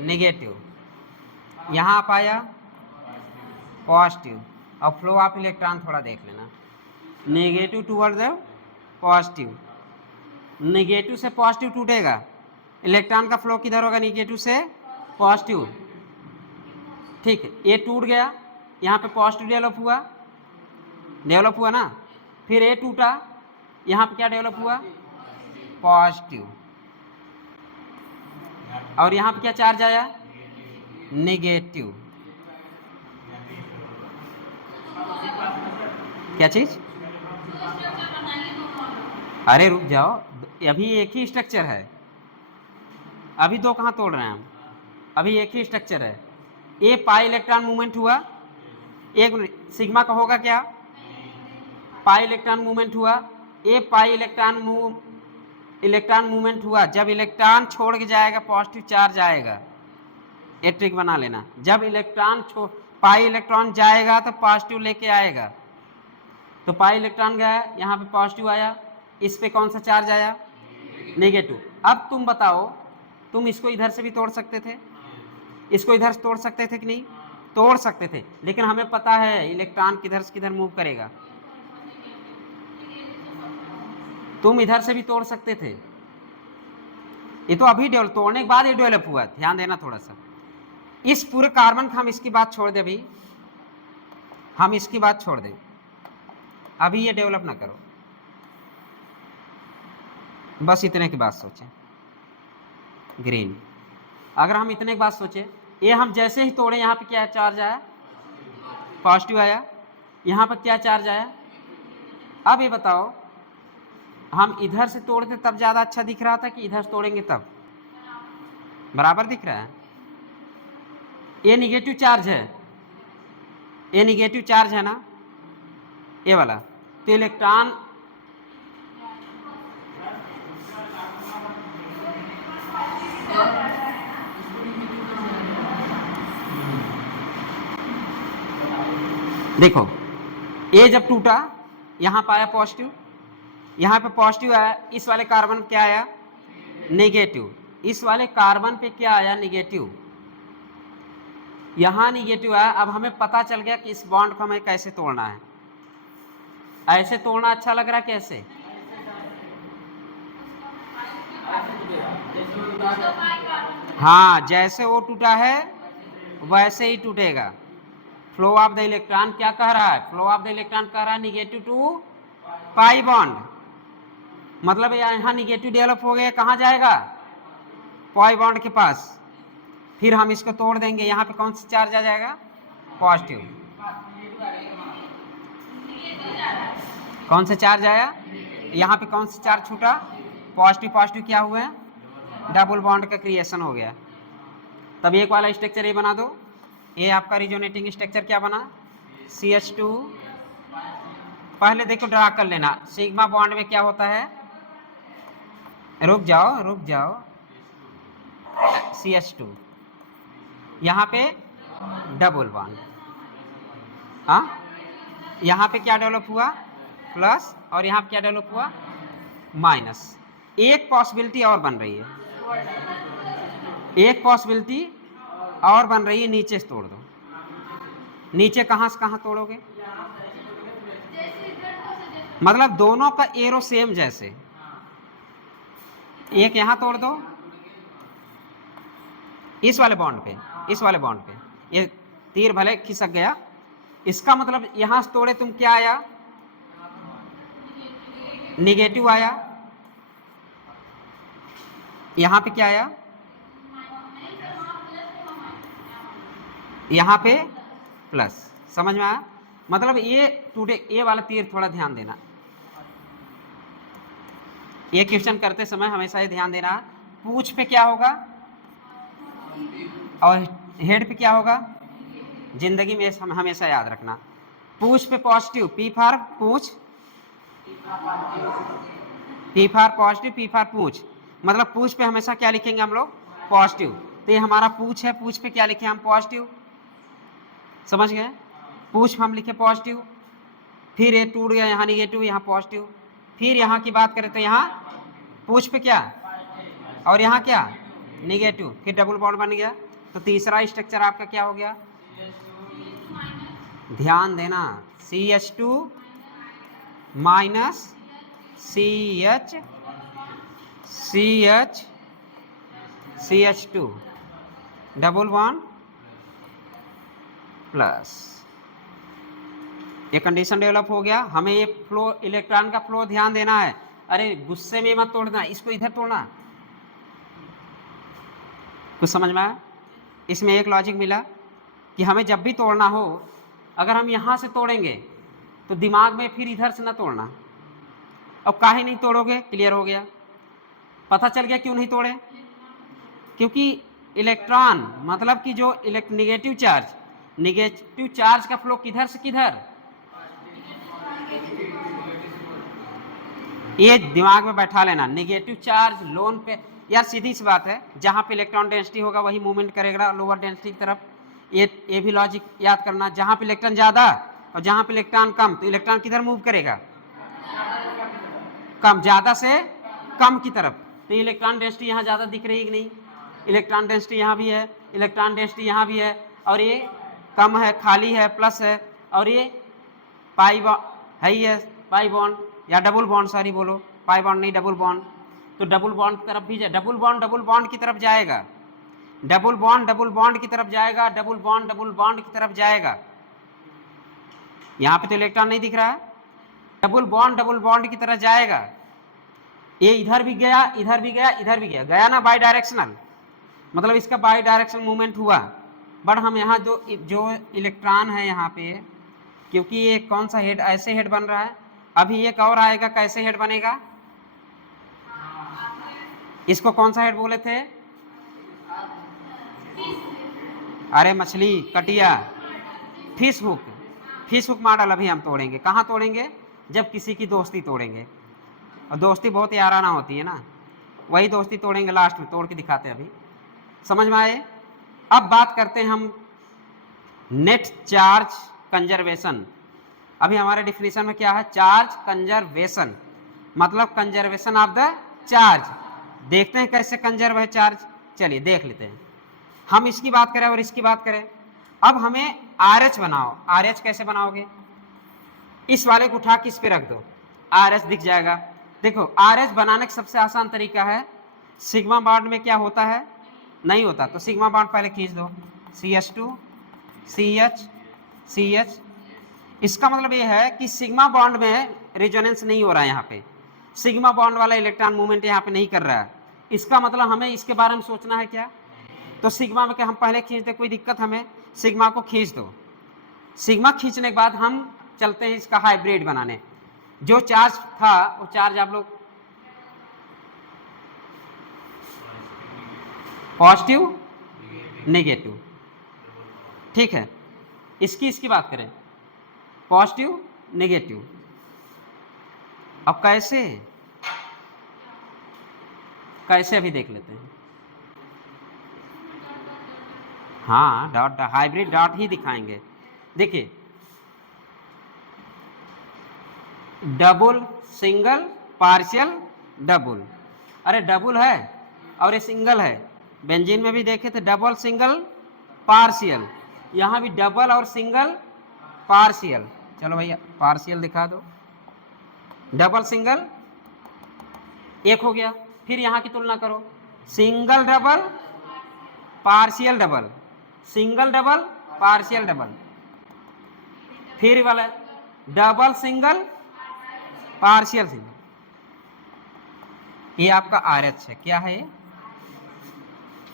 नेगेटिव, यहां आप आया पॉजिटिव। और फ्लो ऑफ इलेक्ट्रॉन थोड़ा देख लेना, negative toward the positive, negative से पॉजिटिव टूटेगा, इलेक्ट्रॉन का फ्लो किधर होगा, नेगेटिव से पॉजिटिव, ठीक है। ये टूट गया, यहाँ पे पॉजिटिव डेवलप हुआ ना, फिर ये टूटा, यहाँ पे क्या डेवलप हुआ, पॉजिटिव, और यहाँ पे क्या चार्ज आया, नेगेटिव। क्या चीज, अरे रुक जाओ, अभी एक ही स्ट्रक्चर है, अभी दो कहाँ तोड़ रहे हैं हम, अभी एक ही स्ट्रक्चर है। ए पाई इलेक्ट्रॉन मूवमेंट हुआ, एक सिग्मा का होगा क्या, पाई इलेक्ट्रॉन मूवमेंट हुआ, ए पाई इलेक्ट्रॉन मूवमेंट हुआ। जब इलेक्ट्रॉन छोड़ के जाएगा पॉजिटिव चार्ज आएगा, ये ट्रिक बना लेना। जब इलेक्ट्रॉन पाई इलेक्ट्रॉन जाएगा तो पॉजिटिव लेके आएगा, तो पाई इलेक्ट्रॉन गया, यहाँ पे पॉजिटिव आया, इस पे कौन सा चार्ज आया, नेगेटिव। अब तुम बताओ, तुम इसको इधर से भी तोड़ सकते थे, इसको इधर से तोड़ सकते थे कि नहीं, तोड़ सकते थे, लेकिन हमें पता है इलेक्ट्रॉन किधर से किधर मूव करेगा, तुम इधर से भी तोड़ सकते थे। ये तो अभी डेवलप, तोड़ने के बाद ये डेवलप हुआ, ध्यान देना थोड़ा सा। इस पूरे कार्बन का हम इसकी बात छोड़ दें, अभी हम इसकी बात छोड़ दें, अभी ये डेवलप ना करो, बस इतने की बात सोचें, ग्रीन। अगर हम इतने की बात सोचें, ये हम जैसे ही तोड़े, यहाँ पे क्या चार्ज आया, पॉजिटिव आया, यहाँ पर क्या चार्ज आया। अब ये बताओ, हम इधर से तोड़ते तब ज़्यादा अच्छा दिख रहा था कि इधर से तोड़ेंगे तब, बराबर दिख रहा है। ये निगेटिव चार्ज है, ये निगेटिव चार्ज है ना, ये वाला, तो इलेक्ट्रॉन देखो, ये जब टूटा यहाँ पे आया पॉजिटिव, यहाँ पे पॉजिटिव आया, इस वाले कार्बन क्या आया, नेगेटिव, इस वाले कार्बन पे क्या आया, नेगेटिव, यहाँ नेगेटिव आया। अब हमें पता चल गया कि इस बॉन्ड को हमें कैसे तोड़ना है। ऐसे तोड़ना अच्छा लग रहा है, कैसे, हाँ, जैसे वो टूटा है वैसे ही टूटेगा। फ्लो ऑफ द इलेक्ट्रॉन क्या कह रहा है, फ्लो ऑफ द इलेक्ट्रॉन कह रहा है निगेटिव टू पाई बॉन्ड, मतलब यहाँ निगेटिव डेवलप हो गया, कहाँ जाएगा, पाई बॉन्ड के पास। फिर हम इसको तोड़ देंगे, यहाँ पे कौन सा चार्ज आ जाएगा, पॉजिटिव, कौन सा चार्ज आया, यहाँ पे कौन सा चार्ज छूटा, पॉजिटिव, पॉजिटिव क्या हुआ है, डबल बॉन्ड का क्रिएशन हो गया। तब एक वाला स्ट्रक्चर ये बना दो, ये आपका रिजोनेटिंग स्ट्रक्चर क्या बना, CH2। पहले देखो ड्रा कर लेना, सिग्मा बॉन्ड में क्या होता है, रुक जाओ, CH2, यहाँ पे डबल बॉन्ड, हाँ, यहाँ पे क्या डेवलप हुआ, प्लस, और यहाँ पे क्या डेवलप हुआ, माइनस। एक पॉसिबिलिटी और बन रही है, एक पॉसिबिलिटी और बन रही है, नीचे से तोड़ दो। नीचे कहाँ से कहाँ तोड़ोगे, मतलब दोनों का एरो सेम जैसे, एक यहाँ तोड़ दो, इस वाले बॉन्ड पे, इस वाले बॉन्ड पे, ये तीर भले खिसक गया, इसका मतलब यहां से तोड़े तुम क्या आया, निगेटिव आया, यहां पे क्या आया, यहाँ पे प्लस, समझ में आया। मतलब ये वाला तीर थोड़ा ध्यान देना, ये क्वेश्चन करते समय हमेशा ये ध्यान देना, पूछ पे क्या होगा और हेड पे क्या होगा, जिंदगी में हमेशा याद रखना। पूछ पे पॉजिटिव, पी फॉर पूछ, P for positive, P for पूछ, मतलब पूछ पे हमेशा क्या लिखेंगे हम लोग, पॉजिटिव। तो ये हमारा पूछ है, पूछ पे क्या लिखे हम, पॉजिटिव, समझ गए, पूछ हम लिखे पॉजिटिव, फिर ये टूट गया यहाँ निगेटिव, यहाँ पॉजिटिव, फिर यहाँ की बात करें तो यहाँ पूछ पे क्या और यहाँ क्या निगेटिव, फिर डबल बॉन्ड बन गया। तो तीसरा स्ट्रक्चर आपका क्या हो गया, ध्यान देना, CH2 minus CH2 double bond plus, ये कंडीशन डेवलप हो गया। हमें ये फ्लो, इलेक्ट्रॉन का फ्लो ध्यान देना है, अरे गुस्से में मत तोड़ना, इसको इधर तोड़ना। कुछ समझ में आया? इसमें एक लॉजिक मिला कि हमें जब भी तोड़ना हो, अगर हम यहाँ से तोड़ेंगे तो दिमाग में फिर इधर से ना तोड़ना। अब काहे नहीं तोड़ोगे, क्लियर हो गया, पता चल गया क्यों नहीं तोड़े, क्योंकि इलेक्ट्रॉन मतलब कि जो निगेटिव चार्ज का फ्लो किधर से किधर, ये दिमाग में बैठा लेना, निगेटिव चार्ज लोन पे, यार सीधी सी बात है, जहां पे इलेक्ट्रॉन डेंसिटी होगा वही मूवमेंट करेगा लोअर डेंसिटी की तरफ। ये भी लॉजिक याद करना, जहां पे इलेक्ट्रॉन ज्यादा और जहां पे इलेक्ट्रॉन कम, तो इलेक्ट्रॉन किधर मूव करेगा, कम, ज्यादा से कम की तरफ। तो इलेक्ट्रॉन डेंसिटी यहाँ ज्यादा दिख रही है कि नहीं, इलेक्ट्रॉन डेंसिटी यहाँ भी है, इलेक्ट्रॉन डेंसिटी यहाँ भी है, और ये कम है, खाली है, प्लस है, और ये पाई है ही है, पाई बॉन्ड या डबल बॉन्ड, सॉरी बोलो, पाई बॉन्ड नहीं डबल बॉन्ड, तो डबल बॉन्ड की तरफ भी जाए, डबल बॉन्ड की तरफ जाएगा, डबल बॉन्ड की तरफ जाएगा, डबल बॉन्ड की तरफ जाएगा। यहाँ पे तो इलेक्ट्रॉन नहीं दिख रहा है, डबल बॉन्ड की तरफ जाएगा, ये इधर भी गया, इधर भी गया, इधर भी गया ना, बाई डायरेक्शनल, मतलब इसका बाई डायरेक्शनल मूवमेंट हुआ। बट हम यहाँ जो इलेक्ट्रॉन है यहाँ पे, क्योंकि ये कौन सा हेड, ऐसे हेड बन रहा है, अभी एक और आएगा, कैसे हेड बनेगा, इसको कौन सा हेड बोले थे, अरे मछली, कटिया, फिश हुक मॉडल अभी हम तोड़ेंगे। कहाँ तोड़ेंगे, जब किसी की दोस्ती तोड़ेंगे, और दोस्ती बहुत याराना होती है ना, वही दोस्ती तोड़ेंगे, लास्ट में तोड़ के दिखाते हैं। अभी समझ में आए? अब बात करते हैं हम नेट चार्ज कंजर्वेशन। अभी हमारे डिफिनीशन में क्या है, चार्ज कंजर्वेशन, मतलब कंजर्वेशन ऑफ द चार्ज। देखते हैं कैसे कंजर्व है चार्ज, चलिए देख लेते हैं। हम इसकी बात करें और इसकी बात करें, अब हमें RH बनाओ। RH कैसे बनाओगे, इस वाले को उठा के इस पे रख दो, RH दिख जाएगा। देखो RH बनाने का सबसे आसान तरीका है, सिग्मा बॉन्ड में क्या होता है, नहीं होता, तो सिग्मा बॉन्ड पहले खींच दो, CH2 CH। इसका मतलब ये है कि सिग्मा बॉन्ड में रेजोनेंस नहीं हो रहा है, यहाँ पे सिग्मा बॉन्ड वाला इलेक्ट्रॉन मूवमेंट यहाँ पे नहीं कर रहा है। इसका मतलब हमें इसके बारे में सोचना है क्या, तो सिग्मा में क्या हम पहले खींच दे, कोई दिक्कत, हमें सिग्मा को खींच दो। सिग्मा खींचने के बाद हम चलते हैं इसका हाइब्रिड बनाने। जो चार्ज था वो चार्ज आप लोग पॉजिटिव नेगेटिव, ठीक है, इसकी बात करें, पॉजिटिव नेगेटिव। अब कैसे अभी देख लेते हैं। हाँ, डॉट, हाइब्रिड डॉट ही दिखाएंगे। देखिए, डबल सिंगल पार्शियल डबल, अरे डबल है और ये सिंगल है, बेंजीन में भी देखे थे डबल सिंगल पार्शियल, यहाँ भी डबल और सिंगल पार्शियल। चलो भैया पार्शियल दिखा दो, डबल सिंगल एक हो गया, फिर यहाँ की तुलना करो, single double partial double, single double partial double, फिर वाला डबल सिंगल पार्शियल सिंगल। ये आपका RH है, क्या है ये,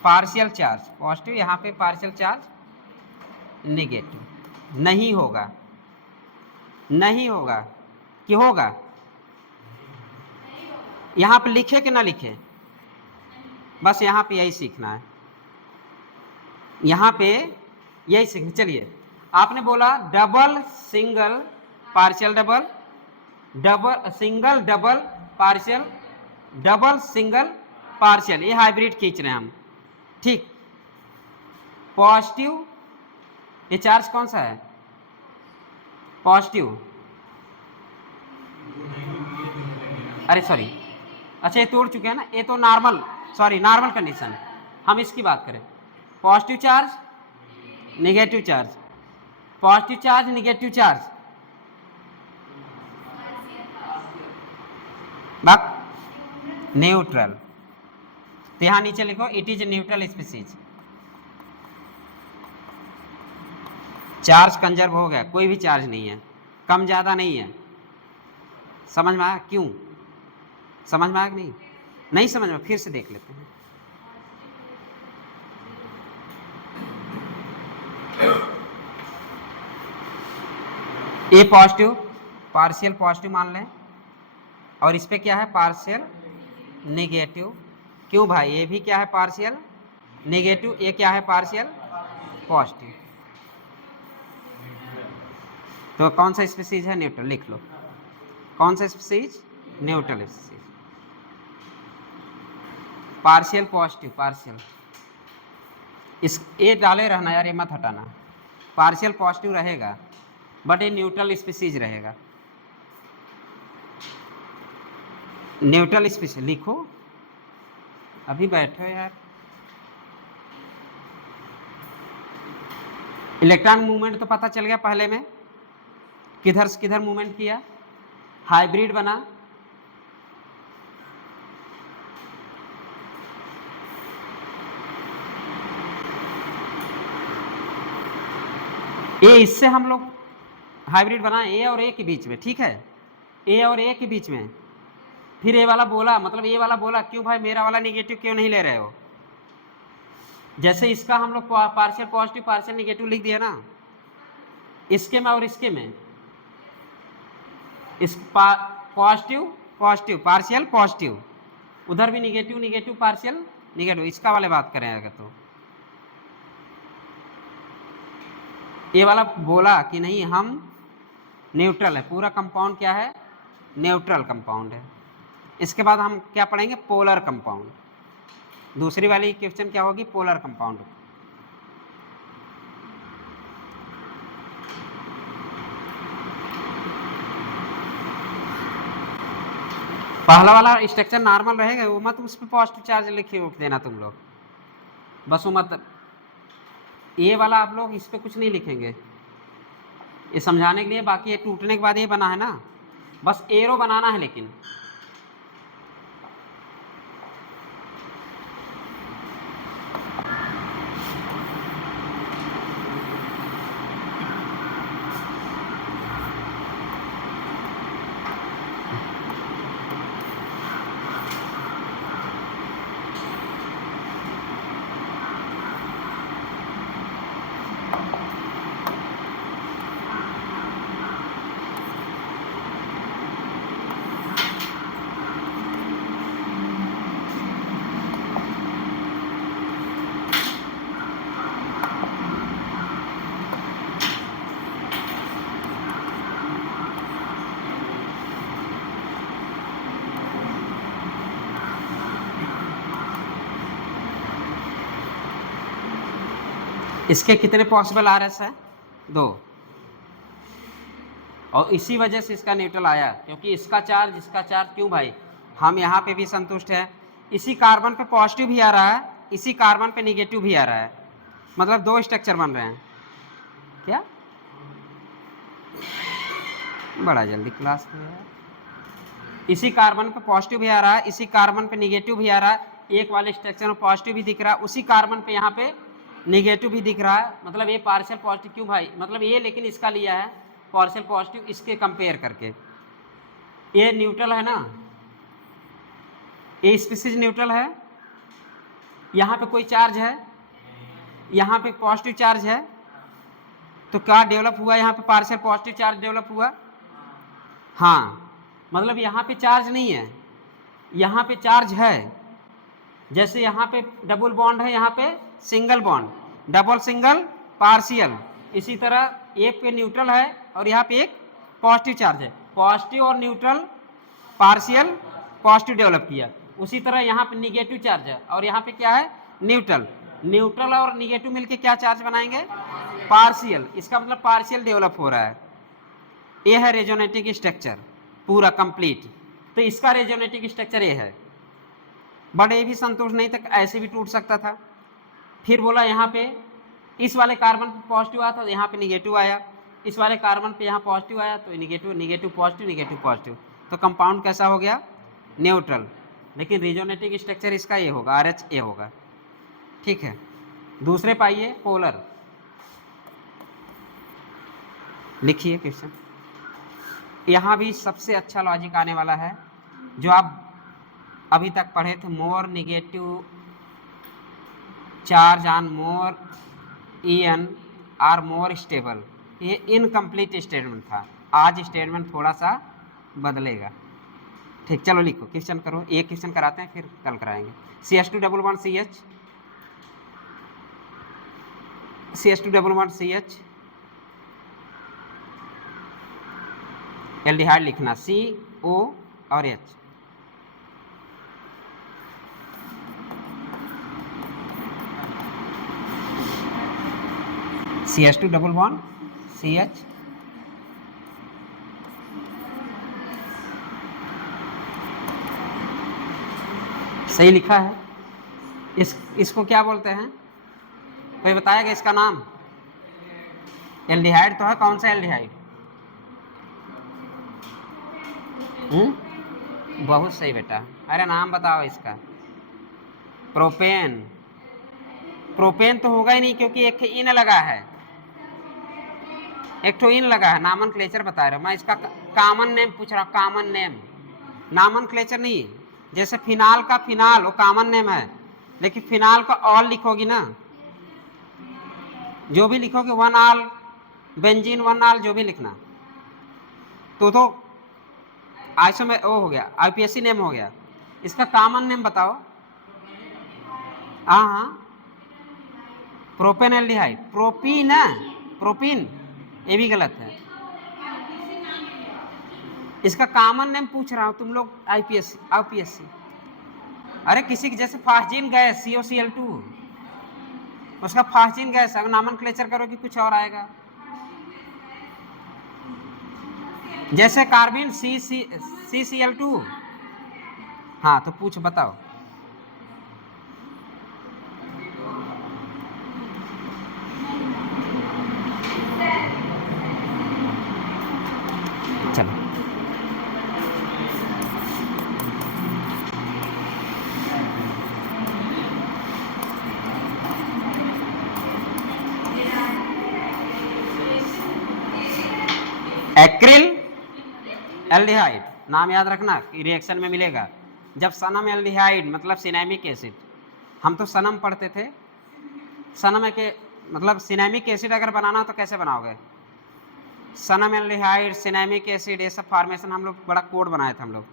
पार्शियल चार्ज पॉजिटिव, यहाँ पे पार्शियल चार्ज नेगेटिव नहीं होगा, नहीं होगा कि होगा? यहाँ पे लिखे कि ना लिखे? बस यहाँ पे यही सीखना है, यहाँ पे यही सीखना। चलिए, आपने बोला double single partial double, double single double partial, double single partial, ये हाइब्रिड खींच रहे हैं हम, ठीक। पॉजिटिव, ये चार्ज कौन सा है? पॉजिटिव। अरे सॉरी, अच्छा ये तोड़ चुके हैं ना, ये तो नॉर्मल, सॉरी नॉर्मल कंडीशन, हम इसकी बात करें। Positive charge, negative charge, positive charge, negative charge, बात न्यूट्रल। तो यहां नीचे लिखो it is neutral species. Charge conserve हो गया, कोई भी चार्ज नहीं है, कम ज्यादा नहीं है। समझ में आया? क्यों समझ में आया कि नहीं? नहीं समझ में, फिर से देख लेते हैं। ए पॉजिटिव, पार्शियल पॉजिटिव मान लें, और इस पे क्या है? Partial negative. क्यों भाई? ये भी क्या है? Partial negative. ये क्या है? Partial positive. तो कौन सा स्पीसीज है? न्यूट्रल। लिख लो, कौन सा species? Neutral species. Partial positive, partial, इस ए डाले रहना यार, ये मत हटाना। पार्शियल पॉजिटिव रहेगा बट ये न्यूट्रल स्पीसीज रहेगा। न्यूट्रल स्पीसीज लिखो, अभी बैठो यार। इलेक्ट्रॉन मूवमेंट तो पता चल गया पहले में, किधर से किधर मूवमेंट किया, हाइब्रिड बना। ए इससे हम लोग हाइब्रिड बनाए, ए और ए के बीच में, ठीक है, ए और ए के बीच में। फिर ए वाला बोला, मतलब ए वाला बोला क्यों भाई मेरा वाला निगेटिव क्यों नहीं ले रहे हो? जैसे इसका हम लोग पार्शियल पॉजिटिव पार्शियल निगेटिव लिख दिया ना, इसके में और इसके में, इस पॉजिटिव पॉजिटिव पार्शियल पॉजिटिव, उधर भी निगेटिव निगेटिव पार्शियल निगेटिव, इसका वाले बात करें अगर तो ये वाला बोला कि नहीं हम न्यूट्रल है, पूरा कंपाउंड क्या है? न्यूट्रल कंपाउंड है। इसके बाद हम क्या पढ़ेंगे? Polar compound. दूसरी वाली क्वेश्चन क्या होगी? Polar compound. पहला वाला स्ट्रक्चर नॉर्मल रहेगा, वो मत उस पर पॉजिटिव चार्ज लिखे उठ देना तुम लोग, बस वो मत। ये वाला आप लोग इस पे कुछ नहीं लिखेंगे, ये समझाने के लिए। बाकी ये टूटने के बाद ये बना है ना, बस एरो बनाना है। लेकिन इसके कितने पॉसिबल RS है? 2। और इसी वजह से इसका न्यूट्रल आया, क्योंकि इसका चार्ज क्यों भाई? हम यहाँ पे भी संतुष्ट है, इसी कार्बन पे पॉजिटिव भी आ रहा है, इसी कार्बन पे निगेटिव भी आ रहा है, मतलब 2 स्ट्रक्चर बन रहे हैं। क्या बड़ा जल्दी क्लास में है। इसी कार्बन पे पॉजिटिव भी आ रहा है, इसी कार्बन पे निगेटिव भी आ रहा है, एक वाले स्ट्रक्चर में पॉजिटिव भी दिख रहा है, उसी कार्बन पे यहाँ पे निगेटिव भी दिख रहा है। मतलब ये पार्शियल पॉजिटिव क्यों भाई? मतलब ये, लेकिन इसका लिया है पार्शियल पॉजिटिव इसके कंपेयर करके, ये न्यूट्रल है ना, ये स्पीसीज न्यूट्रल है। यहाँ पे कोई चार्ज है, यहाँ पे पॉजिटिव चार्ज है, तो क्या डेवलप हुआ? यहाँ पे पार्शियल पॉजिटिव चार्ज डेवलप हुआ, हाँ, मतलब यहाँ पे चार्ज नहीं है, यहाँ पे चार्ज है। जैसे यहाँ पे डबल बॉन्ड है, यहाँ पे single bond, double single partial. इसी तरह एक पे न्यूट्रल है और यहाँ पे एक पॉजिटिव चार्ज है, पॉजिटिव और न्यूट्रल पार्शियल पॉजिटिव डेवलप किया। उसी तरह यहाँ पे निगेटिव चार्ज है और यहाँ पे क्या है, न्यूट्रल। न्यूट्रल और निगेटिव मिलके क्या चार्ज बनाएंगे, पार्शियल। इसका मतलब पार्शियल डेवलप हो रहा है। ये है रेजोनेटिक स्ट्रक्चर पूरा कंप्लीट। तो इसका रेजोनेटिक स्ट्रक्चर ये है। बट ये भी संतुष्ट नहीं था, ऐसे भी टूट सकता था। फिर बोला यहाँ पे इस वाले कार्बन पे पॉजिटिव आया था, यहाँ पे निगेटिव आया, इस वाले कार्बन पे यहाँ पॉजिटिव आया तो negative, negative positive, negative positive, तो कंपाउंड कैसा हो गया, न्यूट्रल। लेकिन रेजोनेटिक स्ट्रक्चर इसका ये होगा, RH ए होगा। ठीक है, दूसरे पाइए पोलर, लिखिए क्वेश्चन। यहाँ भी सबसे अच्छा लॉजिक आने वाला है जो आप अभी तक पढ़े थे, more negative charge on more EN are more stable. ये इनकम्प्लीट स्टेटमेंट था, आज स्टेटमेंट थोड़ा सा बदलेगा। ठीक, चलो लिखो, क्वेश्चन करो। एक क्वेश्चन कराते हैं फिर कल कराएंगे। CH2 double bond CH, CH2 double bond CH, aldehyde लिखना CO और H। CH2 double bond CH, सही लिखा है। इसको क्या बोलते हैं, कोई बताएगा इसका नाम? एल्डिहाइड तो है, कौन सा एल्डिहाइड? बहुत सही बेटा, अरे नाम बताओ इसका। प्रोपेन। प्रोपेन तो होगा ही नहीं क्योंकि एक इन लगा है, एक तो इन लगा है। नामनक्लेचर बता रहा हूं मैं, इसका कॉमन नेम पूछ रहा हूं, कॉमन नेम, नामनक्लेचर नहीं। जैसे फिनाल का फिनाल वो कॉमन नेम है, लेकिन फिनाल का ऑल लिखोगी ना, जो भी लिखोगे, one all, benzene one all, जो भी लिखना तो आइसो में वो हो गया, IPSC नेम हो गया। इसका कॉमन नेम बताओ। हाँ, प्रोपेन एल्डिहाइड, प्रोपीन है, प्रोपीन, ये भी गलत है। इसका कॉमन नेम पूछ रहा हूं, तुम लोग IPSC। अरे किसी की जैसे फास्जीन गैस COCl2, उसका फास्जीन गैस, अगर नामनक्लेचर करोगे कुछ और आएगा। जैसे कार्बिन CCl2, हाँ तो पूछ बताओ। चलो एक्रिल एल्डिहाइड, नाम याद रखना, रिएक्शन में मिलेगा। जब सनम एल्डिहाइड मतलब सिनेमिक एसिड, हम तो सनम पढ़ते थे, सनम के मतलब सिनेमिक एसिड अगर बनाना हो तो कैसे बनाओगे, सनम एल्डिहाइड, सिनेमिक एसिड, ये सब फार्मेशन हम लोग बड़ा कोड बनाए थे हम लोग।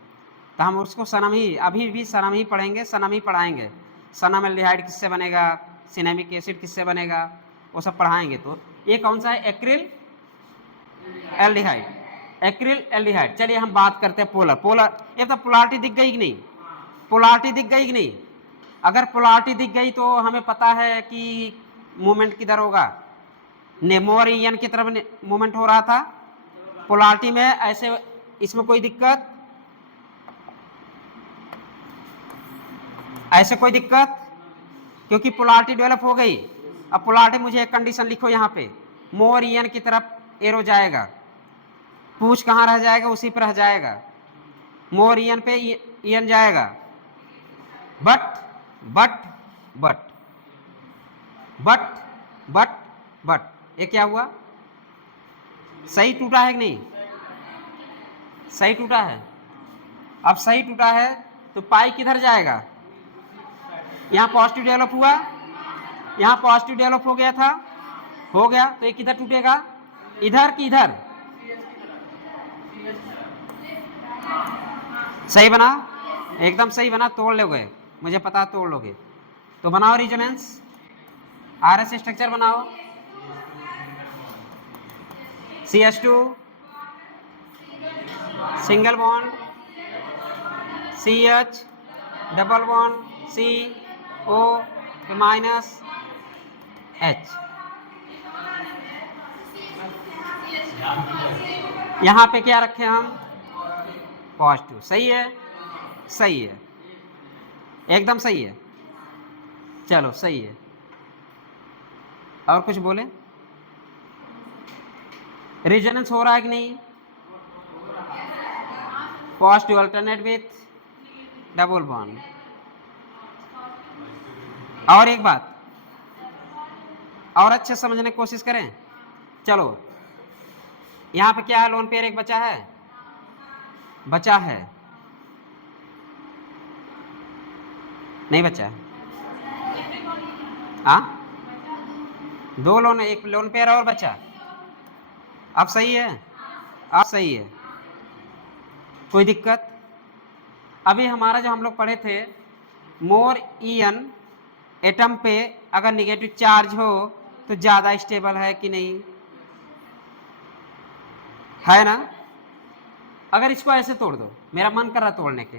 तो हम उसको सनम ही, अभी भी सनम ही पढ़ेंगे, सनम ही पढ़ाएंगे। सनम एल्डिहाइड किससे बनेगा, सिनेमिक एसिड किससे बनेगा, वो सब पढ़ाएंगे। तो ये कौन सा है, एक्रिल एल्डिहाइड, एक्रिल एल्डिहाइड। चलिए हम बात करते हैं पोलर। पोलर, ये तो पोलारिटी दिख गई कि नहीं, पोलारिटी दिख गई कि नहीं? अगर पोलारिटी दिख गई तो हमें पता है कि मूवमेंट किधर होगा, मोर EN की तरफ मूवमेंट हो रहा था। पोलारिटी में ऐसे, इसमें कोई दिक्कत, ऐसे कोई दिक्कत, क्योंकि पोलारिटी डेवलप हो गई। अब पोलारिटी, मुझे एक कंडीशन लिखो यहाँ पे, मोर EN की तरफ एरो जाएगा, पूछ कहाँ रह जाएगा, उसी पर रह जाएगा, मोर EN पे EN जाएगा। But but but but but but ये क्या हुआ, सही टूटा है कि नहीं, सही टूटा है। अब सही टूटा है तो पाई किधर जाएगा, यहाँ पॉजिटिव डेवलप हुआ, यहाँ पॉजिटिव डेवलप हो गया था, हो गया, तो ये किधर टूटेगा, इधर कि इधर, सही बना, एकदम सही बना, तोड़ लोगे, मुझे पता तोड़ लोगे। तो बनाओ रिजोनेंस, आरएस स्ट्रक्चर बनाओ। CH2 single bond, CH double bond CO minus H। यहाँ पे क्या रखें हम? पॉजिटिव। सही है, सही है, एकदम सही है, चलो सही है। और कुछ बोले? रेजोनेंस हो रहा है कि नहीं? Positive alternate with double bond. और एक बात और अच्छे समझने की कोशिश करें। चलो यहाँ पे क्या है? लोन पेयर एक बचा है, बचा है, नहीं बचा है? हाँ, दो लोन, एक लोन पेयर और बचा। अब सही है, अब सही है, कोई दिक्कत? अभी हमारा जो हम लोग पढ़े थे, मोर ईएन एटम पे अगर निगेटिव चार्ज हो तो ज्यादा स्टेबल है कि नहीं? है ना? अगर इसको ऐसे तोड़ दो, मेरा मन कर रहा तोड़ने के,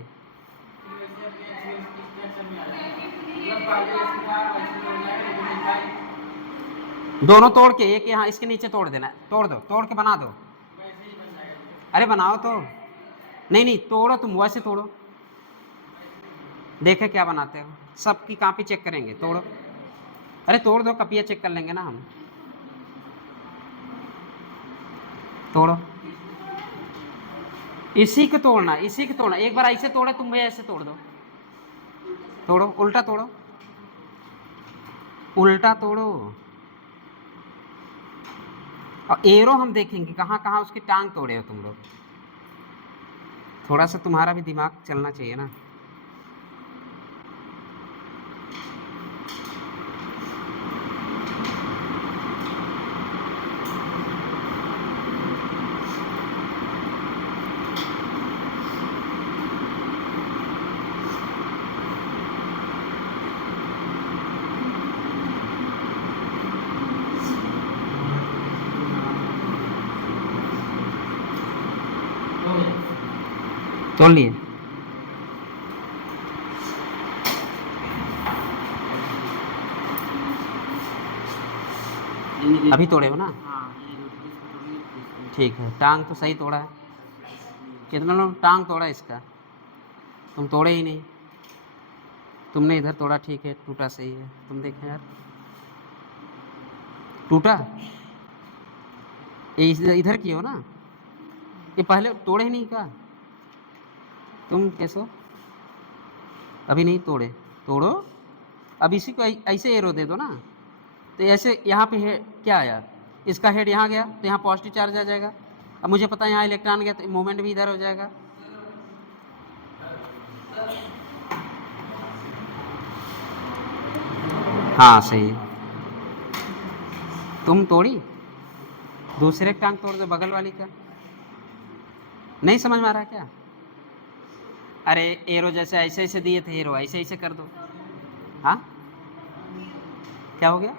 दोनों तोड़ के एक यहाँ इसके नीचे तोड़ देना, तोड़ दो, तोड़ के बना दो। अरे बनाओ तो, नहीं नहीं तोड़ो, तुम वैसे तोड़ो, देखे क्या बनाते हो। सबकी कॉपी चेक करेंगे, तोड़ो। अरे तोड़ दो, कॉपियाँ चेक कर लेंगे ना हम। तोड़ो, इसी को तोड़ना, इसी को तोड़ना। एक बार ऐसे तोड़े, तुम भी ऐसे तोड़ दो, तोड़ो, उल्टा तोड़ो, उल्टा तोड़ो। और एरो हम देखेंगे कहाँ कहाँ उसकी टांग तोड़े हो तुम लोग। थोड़ा सा तुम्हारा भी दिमाग चलना चाहिए ना। तोड़ लिए? अभी तोड़े हो ना? ठीक है, टांग तो सही तोड़ा है। कितना लोग टांग तोड़ा इसका? तुम तोड़े ही नहीं। तुमने इधर तोड़ा, ठीक है, टूटा सही है। तुम देखो यार, टूटा ये इधर की हो ना, ये पहले तोड़े ही नहीं का। तुम कैसे हो? अभी नहीं तोड़े, तोड़ो। अब इसी को ऐसे एरो दे दो ना, तो ऐसे यहाँ पे है क्या आया, इसका हेड यहाँ गया तो यहाँ पॉजिटिव चार्ज आ जाएगा। अब मुझे पता है यहाँ इलेक्ट्रॉन गया तो मूवमेंट भी इधर हो जाएगा। हाँ सही है। तुम तोड़ी, दूसरे टांग तोड़ दो, बगल वाली का। नहीं समझ में आ रहा क्या? अरे एरो जैसे ऐसे ऐसे दिए थे, एरो ऐसे ऐसे कर दो। हाँ क्या हो गया?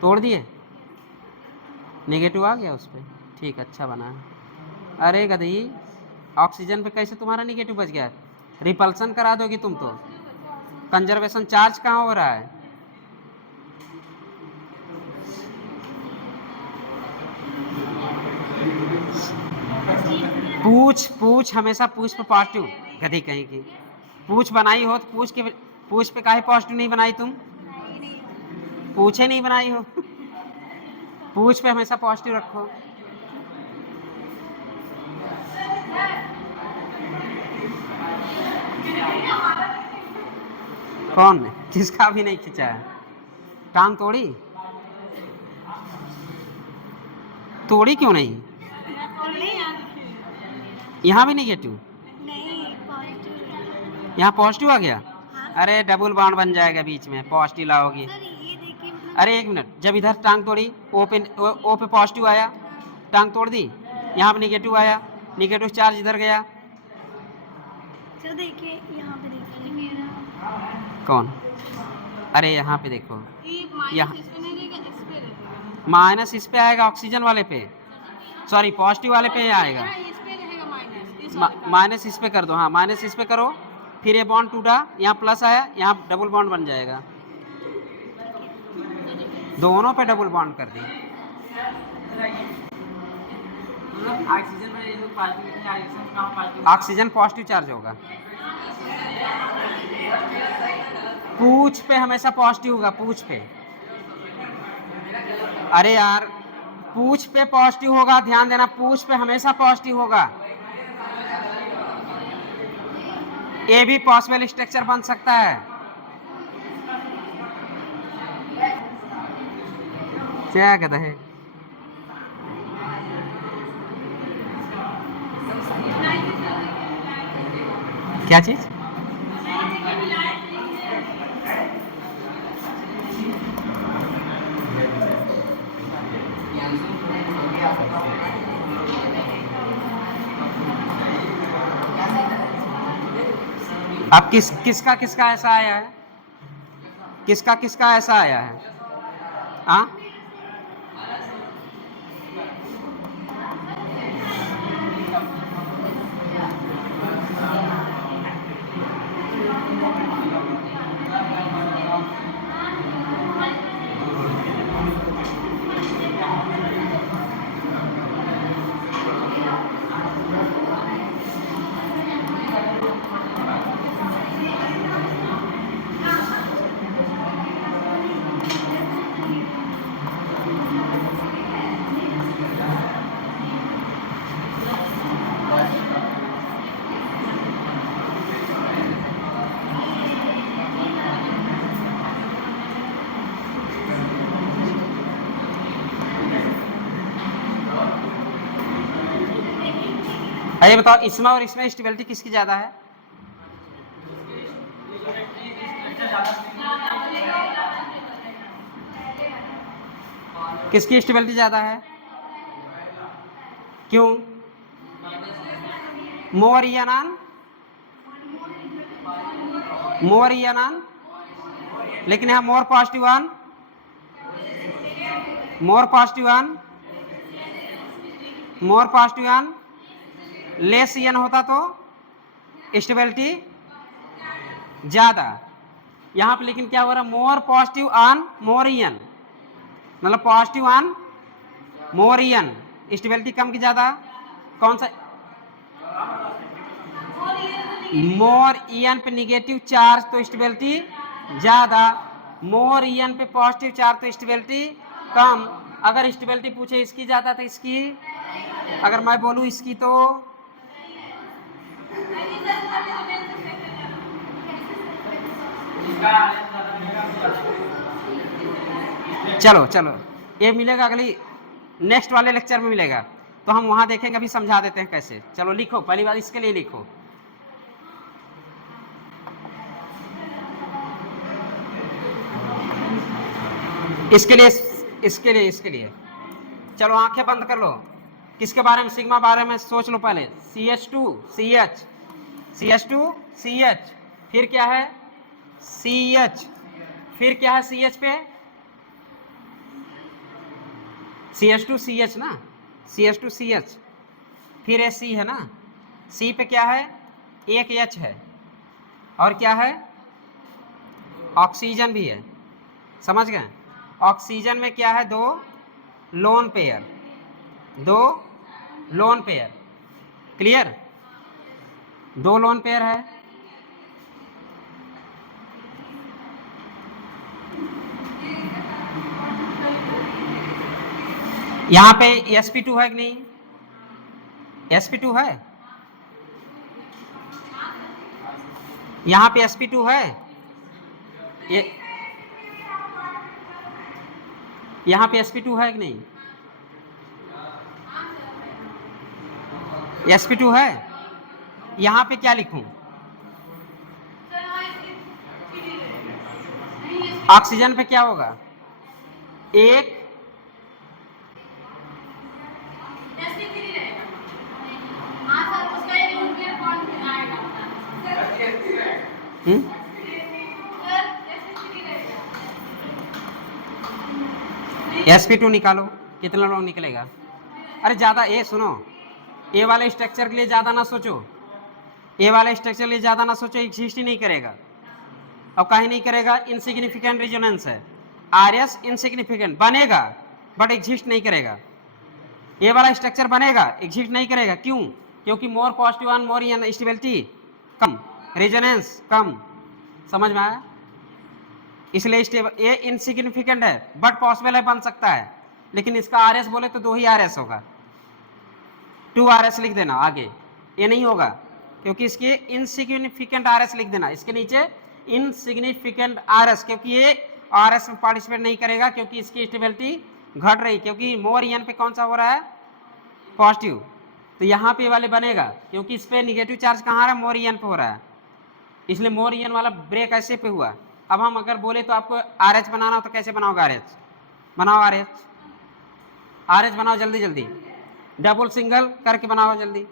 तोड़ दिए, नेगेटिव आ गया उस पर, ठीक, अच्छा बना है। अरे गधी, ऑक्सीजन पे कैसे तुम्हारा नेगेटिव बच गया? रिपल्सन करा दोगी तुम तो। कंजर्वेशन चार्ज कहाँ हो रहा है? पूछ पूछ हमेशा पूछ पे पॉजिटिव, गधी कहीं की। पूछ बनाई हो तो पूछ पे काहे पॉजिटिव नहीं बनाई तुम? पूछे नहीं बनाई हो। पूछ पे हमेशा पॉजिटिव रखो। कौन ने? किसका भी नहीं खींचा है? टांग तोड़ी? तोड़ी क्यों नहीं? यहाँ भी नेगेटिव, यहाँ पॉजिटिव आ गया। अरे डबल बॉन्ड बन जाएगा बीच में, पॉजिटिव लाओगी। अरे एक मिनट, जब इधर टांग तोड़ी, ओ पे पॉजिटिव आया, टांग तोड़ दी, यहाँ पे नेगेटिव आया, नेगेटिव चार्ज इधर गया, सर देखिए यहाँ पे देखिए मेरा कौन? अरे यहाँ पे देखो, यहाँ इस पे नहीं रहेगा, इस पे रहेगा। माइनस इस पे आएगा, ऑक्सीजन वाले पे, सॉरी पॉजिटिव वाले पे आएगा। इस पे रहेगा माइनस, इस वाले का। माइनस इस पे कर दो, हाँ माइनस इस पे करो, फिर ये बॉन्ड टूटा, यहाँ प्लस आया, यहाँ डबल बॉन्ड बन जाएगा, दोनों पे डबल बॉन्ड कर दी। ऑक्सीजन में ये जो पॉजिटिव है, ऑक्सीजन कहाँ पॉजिटिव? ऑक्सीजन पॉजिटिव चार्ज होगा, पूछ पे हमेशा पॉजिटिव होगा, पूछ पे। अरे यार पूछ पे पॉजिटिव होगा, ध्यान देना, पूछ पे हमेशा पॉजिटिव होगा। ये भी पॉसिबल स्ट्रक्चर बन सकता है। क्या कहता है? क्या चीज? अब किसका किसका ऐसा आया है? किसका किसका ऐसा आया है? हाँ ये बताओ, इसमें और इसमें स्टेबिलिटी किसकी ज्यादा है? किसकी स्टेबिलिटी ज्यादा है? क्यों? मोर या नॉन? मोर या नॉन? लेकिन यहाँ more positive one, more positive one, more positive one, less EN होता तो स्टेबिलिटी ज्यादा। यहाँ पे लेकिन क्या हो रहा है, more positive on more N, मतलब positive on more N, stability कम की ज्यादा। कौन सा? मोर एन पे निगेटिव चार्ज तो स्टेबिलिटी ज्यादा, मोर एन पे पॉजिटिव चार्ज तो स्टेबिलिटी कम। अगर स्टेबिलिटी पूछे इसकी ज्यादा तो इसकी, अगर मैं बोलूं इसकी तो चलो चलो ये मिलेगा अगली नेक्स्ट वाले लेक्चर में मिलेगा, तो हम वहां देखेंगे, अभी समझा देते हैं कैसे। चलो लिखो, पहली बात इसके लिए लिखो, इसके लिए चलो आंखें बंद कर लो, किसके बारे में? सिग्मा बारे में सोच लो पहले। CH2CH, CH2CH, फिर क्या है? CH, फिर क्या है CH पे? CH2CH ना, CH2CH, फिर है C है ना, C पे क्या है? एक H है, और क्या है? ऑक्सीजन भी है, समझ गए? ऑक्सीजन में क्या है? दो लोन पेयर, दो लोन पेयर, क्लियर? दो लोन पेयर है। यहां पे sp2 है कि नहीं? sp2 है, यहां पे sp2 है, ये यहां पे sp2 है कि नहीं? sp2 है। यहां पे क्या लिखूं? ऑक्सीजन पे क्या होगा? एक sp2 निकालो, कितना लोग निकलेगा? अरे ज़्यादा, ये सुनो, ए वाले स्ट्रक्चर के लिए ज़्यादा ना सोचो, ए वाले स्ट्रक्चर के लिए ज़्यादा ना सोचो, एग्जिस्ट ही नहीं करेगा। अब काहे नहीं करेगा? इनसिग्निफिकेंट रेजोनेंस है। आरएस इनसिग्निफिकेंट बनेगा बट एग्जिस्ट नहीं करेगा। ये वाला स्ट्रक्चर बनेगा, एग्जिस्ट नहीं करेगा। क्यों? क्योंकि more positive one more stability कम, रेजोनेंस कम। समझ में आया? इसलिए ये इनसिग्निफिकेंट है बट पॉसिबल है, बन सकता है। लेकिन इसका आरएस बोले तो 2 ही आरएस होगा, 2 आरएस लिख देना आगे, ये नहीं होगा क्योंकि इसके इनसिग्निफिकेंट आरएस लिख देना, इसके नीचे इनसिग्निफिकेंट आरएस, क्योंकि ये आरएस में पार्टिसिपेट नहीं करेगा क्योंकि इसकी स्टेबिलिटी घट रही, क्योंकि मोर ईएन पे कौन सा हो रहा है? पॉजिटिव। तो यहाँ पे वाले बनेगा क्योंकि इस पे निगेटिव चार्ज कहाँ आ रहा है? मोर ईएन पे हो रहा है, इसलिए मोर ईएन वाला ब्रेक ऐसे पे हुआ। अब हम अगर बोले तो आपको आरएच बनाना हो तो कैसे बनाओगे? आरएच बनाओ, आरएच बनाओ, जल्दी जल्दी, डबल सिंगल करके बनाओ जल्दी।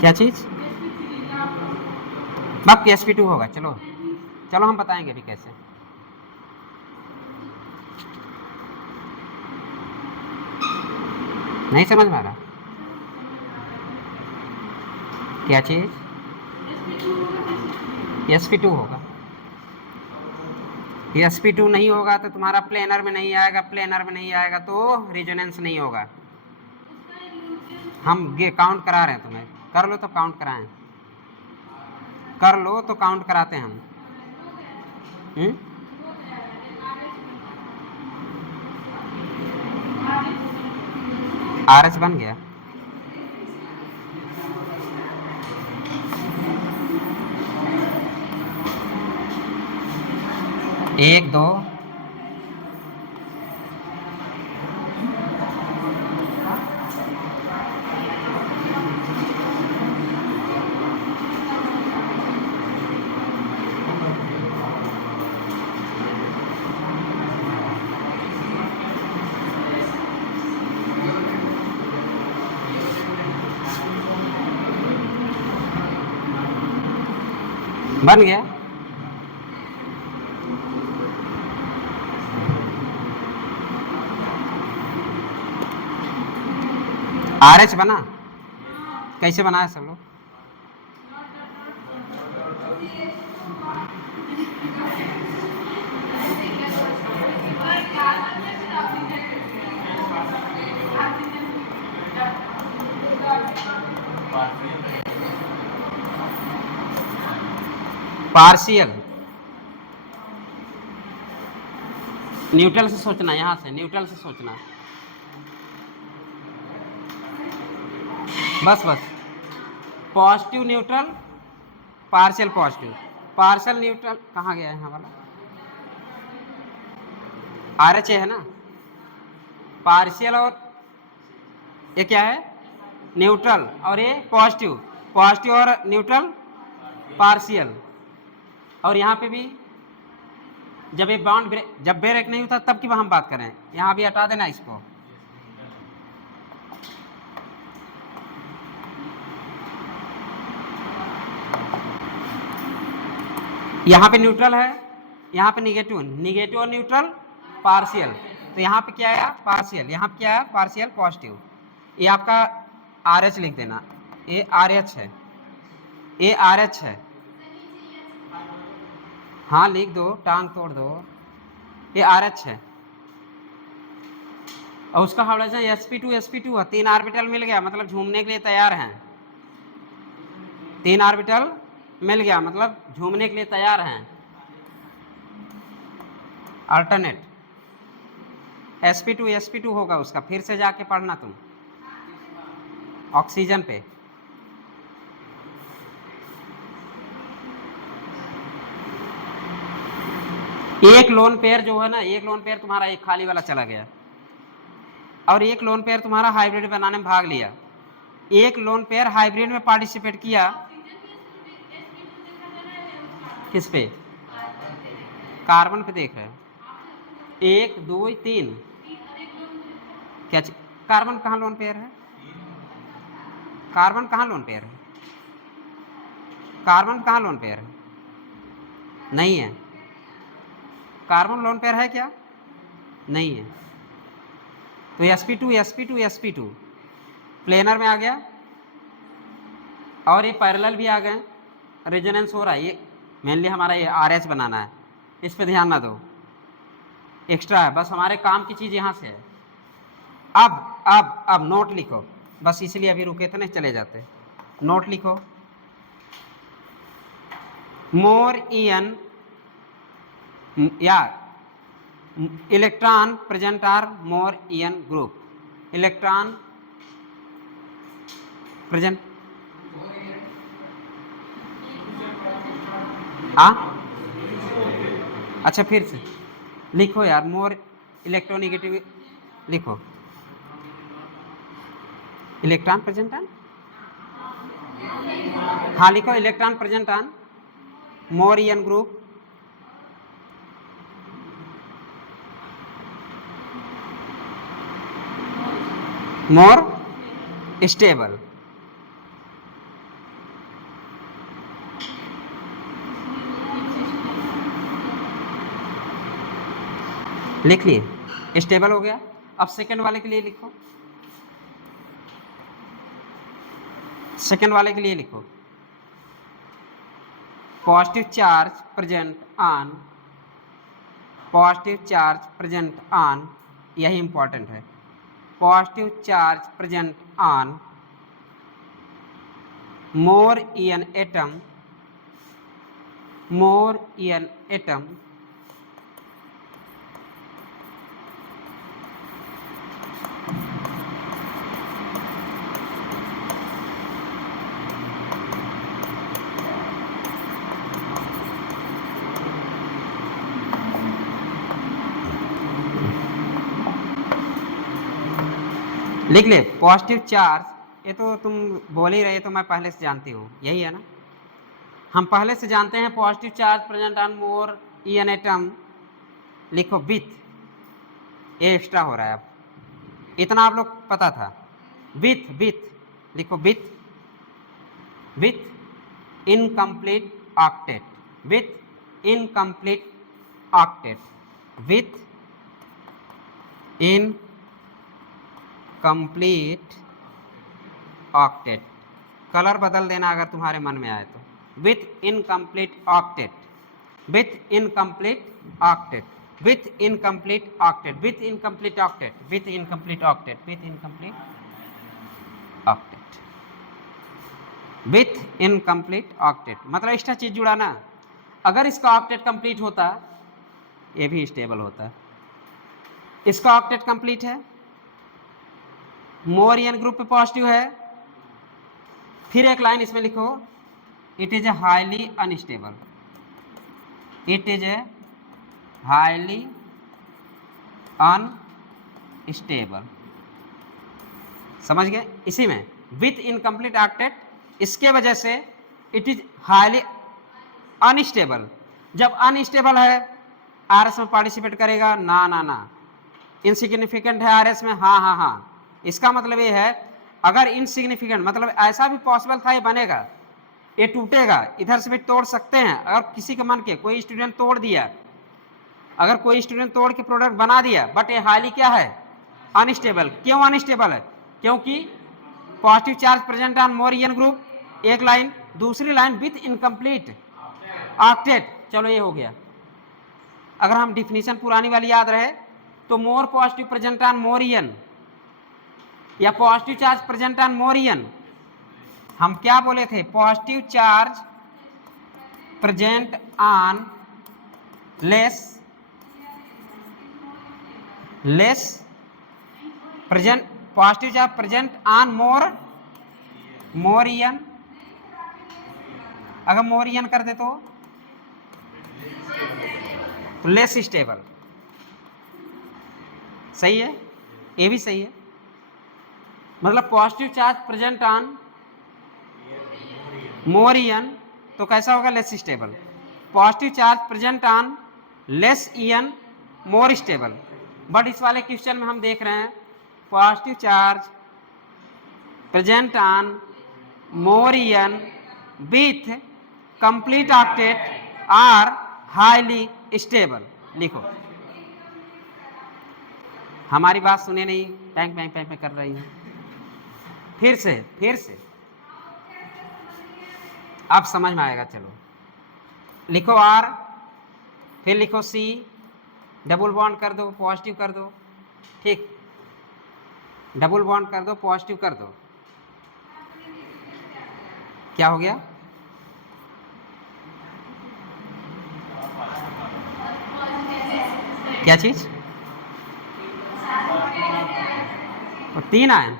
क्या चीज? बाप की sp2 होगा। चलो चलो हम बताएंगे अभी कैसे। नहीं समझ में आ रहा? क्या चीज? sp2 होगा। sp2 नहीं होगा तो तुम्हारा प्लेनर में नहीं आएगा, प्लेनर में नहीं आएगा तो रेजोनेंस नहीं होगा। हम ये काउंट करा रहे हैं तुम्हें, कर लो तो काउंट कराएं, कर लो तो काउंट कराते हैं हम। आरएच बन गया। एक दो बन गया। आरएच बना। कैसे बनाया सब लोग? पार्शियल, न्यूट्रल से सोचना, यहां से न्यूट्रल से सोचना, बस बस। Positive neutral, partial positive, partial neutral कहाँ गया है? यहाँ वाला आरएच है ना, पार्शियल, और ये क्या है? न्यूट्रल, और ये पॉजिटिव, पॉजिटिव और न्यूट्रल पार्शियल। और यहाँ पे भी जब ये बाउंड ब्रेक, जब ब्रेक नहीं होता तब की हम बात करें, यहाँ भी हटा देना इसको। यहाँ पे न्यूट्रल है, यहाँ पे निगेटिव, निगेटिव और न्यूट्रल पार्शियल। तो यहाँ पे क्या है? पार्शियल। यहाँ पे क्या है? Partial positive. ये आपका आरएच लिख देना, ये आरएच है, ये आरएच है। हाँ लिख दो, टांग तोड़ दो, ये आरएच है। और उसका हाइड्रोजन sp2 है, 3 ऑर्बिटल मिल गया मतलब झूमने के लिए तैयार हैं। 3 ऑर्बिटल मिल गया मतलब झूमने के लिए तैयार हैं। अल्टरनेट sp2 होगा उसका, फिर से जाके पढ़ना तुम ऑक्सीजन पे। एक लोन पेयर जो है ना, एक लोन पेयर तुम्हारा एक खाली वाला चला गया, और एक लोन पेयर तुम्हारा हाइब्रिड बनाने में भाग लिया। एक लोन पेयर हाइब्रिड में पार्टिसिपेट किया। किस पे? कार्बन पे देख रहे हो? 1 2 3, क्या कार्बन कहाँ लोन पेयर है? कार्बन कहाँ लोन पेयर है? कार्बन कहाँ लोन पेयर है? नहीं है। कार्बन लोन पेयर है क्या? नहीं है। तो sp2 sp2 sp2 प्लेनर में आ गया और ये पैरेलल भी आ गए, रेजोनेंस हो रहा है। ये मेनली हमारा ये RH बनाना है, इस पे ध्यान ना दो, एक्स्ट्रा है, बस हमारे काम की चीज़ यहाँ से है। अब नोट लिखो, बस इसलिए अभी रुके थे, नहीं चले जाते। नोट लिखो, मोर En या electron present are more En group, electron present, हाँ अच्छा फिर से लिखो यार, मोर इलेक्ट्रोनेगेटिव लिखो, इलेक्ट्रॉन प्रेजेंट ऑन, हाँ लिखो electron present on more En group, more stable. लिख लिए, स्टेबल हो गया। अब सेकंड वाले के लिए लिखो, सेकंड वाले के लिए लिखो, positive charge present on, positive charge present on, यही इंपॉर्टेंट है, positive charge present on more En atom, more En atom लिख ले। पॉजिटिव चार्ज, ये तो तुम बोल ही रहे, तो मैं पहले से जानती हूँ, यही है ना, हम पहले से जानते हैं positive charge present on more En atom. लिखो विथ, ये एक्स्ट्रा हो रहा है, अब इतना आप लोग पता था, विथ विथ लिखो, with incomplete octet, with incomplete octet, with in complete octet. Colour बदल देना अगर तुम्हारे मन में आए तो, with incomplete octet, with incomplete octet, with incomplete octet, with incomplete octet, with incomplete octet, with incomplete octet, with incomplete octet, मतलब extra चीज जुड़ा ना। अगर इसका ऑक्टेट कंप्लीट होता, ये भी स्टेबल होता। इसका ऑक्टेट कंप्लीट है, मोर En ग्रुप पे पॉजिटिव है, फिर एक लाइन इसमें लिखो, it is a highly unstable, it is a highly unstable, समझ गए? इसी में विथ इनकम्प्लीट ऑक्टेट, इसके वजह से इट इज हाईली अनस्टेबल। जब अनस्टेबल है आरएस में पार्टिसिपेट करेगा ना ना ना, इनसिग्निफिकेंट है आरएस में, हाँ हाँ हाँ, इसका मतलब ये है अगर इनसिग्निफिकेंट, मतलब ऐसा भी पॉसिबल था ये बनेगा, ये टूटेगा, इधर से भी तोड़ सकते हैं। अगर किसी के मन के कोई स्टूडेंट तोड़ दिया, अगर कोई स्टूडेंट तोड़ के प्रोडक्ट बना दिया, बट ये हाईली क्या है, अनस्टेबल। क्यों अनस्टेबल है? क्योंकि positive charge present on more En group, एक लाइन, दूसरी लाइन विथ इनकम्प्लीट ऑक्टेट। चलो ये हो गया। अगर हम डिफिनीशन पुरानी वाली याद रहे तो more positive present on more En या positive charge present on more En, हम क्या बोले थे? Positive charge present on less present, positive charge present on more En, अगर मोर En कर दे तो लेस स्टेबल। सही है, ये भी सही है। मतलब positive charge present on more En तो कैसा होगा? Less stable. Positive charge present on less En more stable. But इस वाले क्वेश्चन में हम देख रहे हैं positive charge present on more EN with complete octet are highly stable. लिखो, हमारी बात सुने नहीं, पैंक पैंक पैंक पैंक कर रही है। फिर से अब समझ में आएगा। चलो लिखो आर, फिर लिखो सी, डबल बॉन्ड कर दो, पॉजिटिव कर दो, ठीक, डबल बॉन्ड कर दो, पॉजिटिव कर दो। क्या हो गया? क्या चीज? और 3 आए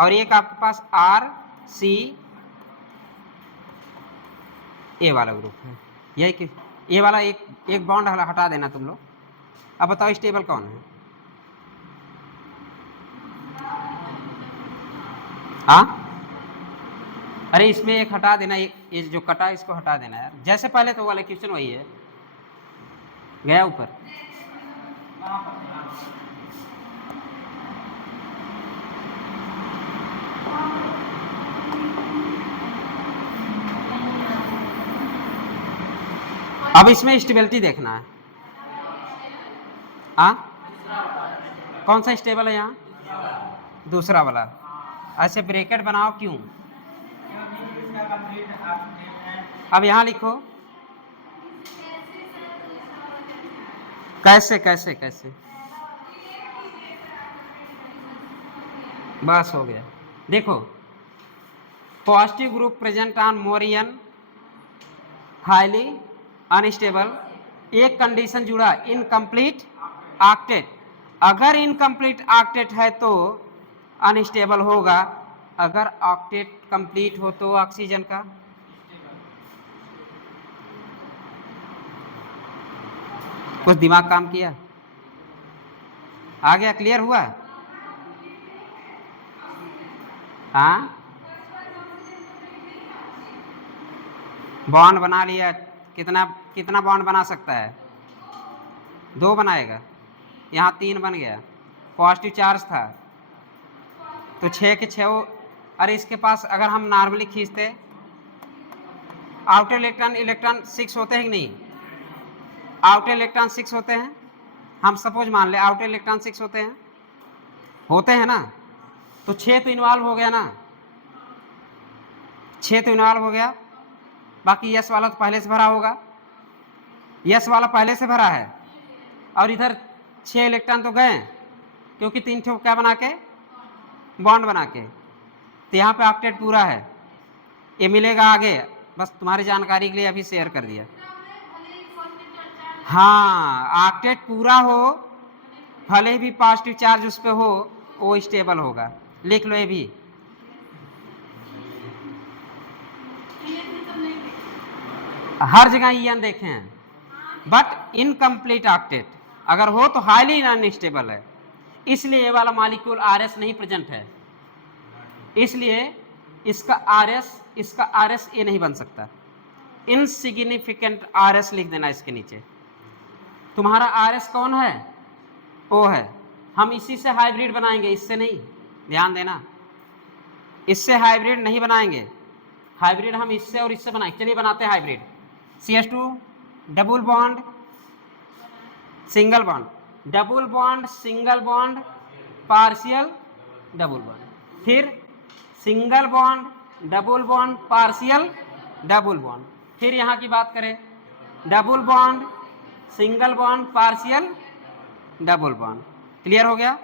और एक आपके पास आर सी ए वाला ग्रुप है। यही कि ए वाला एक बॉन्ड हटा देना तुम लोग। अब बताओ स्टेबल कौन है? हाँ, अरे इसमें एक हटा देना, ये जो कटा इसको हटा देना यार। जैसे पहले तो वाला क्वेश्चन वही है, गया ऊपर। अब इसमें स्टेबिलिटी देखना है। हाँ, कौन सा स्टेबल है यहाँ? दूसरा वाला। ऐसे ब्रैकेट बनाओ, क्यों? अब यहाँ लिखो कैसे कैसे कैसे, बस हो गया। देखो, positive group present on Mauryan highly unstable, एक कंडीशन जुड़ा, इनकम्प्लीट ऑक्टेट। अगर इनकम्प्लीट ऑक्टेट है तो अनस्टेबल होगा, अगर ऑक्टेट कंप्लीट हो तो ऑक्सीजन का। कुछ दिमाग काम किया? आ गया? क्लियर हुआ? हाँ, बॉन्ड बना लिया। कितना बॉन्ड बना सकता है? 2 बनाएगा। यहाँ 3 बन गया, पॉजिटिव चार्ज था तो 6 के 6। अरे इसके पास अगर हम नॉर्मली खींचते, आउटर इलेक्ट्रॉन 6 होते हैं कि नहीं? आउटर इलेक्ट्रॉन 6 होते हैं। हम सपोज मान ले आउटर इलेक्ट्रॉन 6 होते हैं ना, तो 6 तो इन्वॉल्व हो गया ना, 6 तो इन्वॉल्व हो गया। बाकी यस वाला तो पहले से भरा होगा, यस वाला पहले से भरा है, और इधर 6 इलेक्ट्रॉन तो गए क्योंकि 3 ठो क्या बना के, बॉन्ड बना के। तो यहाँ पे ऑक्टेट पूरा है, ये मिलेगा आगे। बस तुम्हारी जानकारी के लिए अभी शेयर कर दिया। हाँ, ऑक्टेट पूरा हो, भले भी पॉजिटिव चार्ज उस पे हो, वो स्टेबल होगा। लिख लो ये भी। हर जगह ईएन देखे हैं, बट इनकम्प्लीट ऑक्टेट अगर हो तो हाईली अनस्टेबल है। इसलिए ये वाला मॉलिक्यूल आरएस नहीं प्रेजेंट है, इसलिए इसका आरएस ये नहीं बन सकता। इनसिग्निफिकेंट आरएस लिख देना इसके नीचे। तुम्हारा आरएस कौन है? ओ है। हम इसी से हाइब्रिड बनाएंगे, इससे नहीं, ध्यान देना, इससे हाइब्रिड नहीं बनाएंगे। हाइब्रिड हम इससे और इससे बनाएंगे। चलिए बनाते हैं hybrid. CH2 double bond single bond, double bond single bond partial double bond, फिर single bond double bond partial double bond. फिर यहाँ की बात करें, double bond single bond partial double bond. Clear हो गया?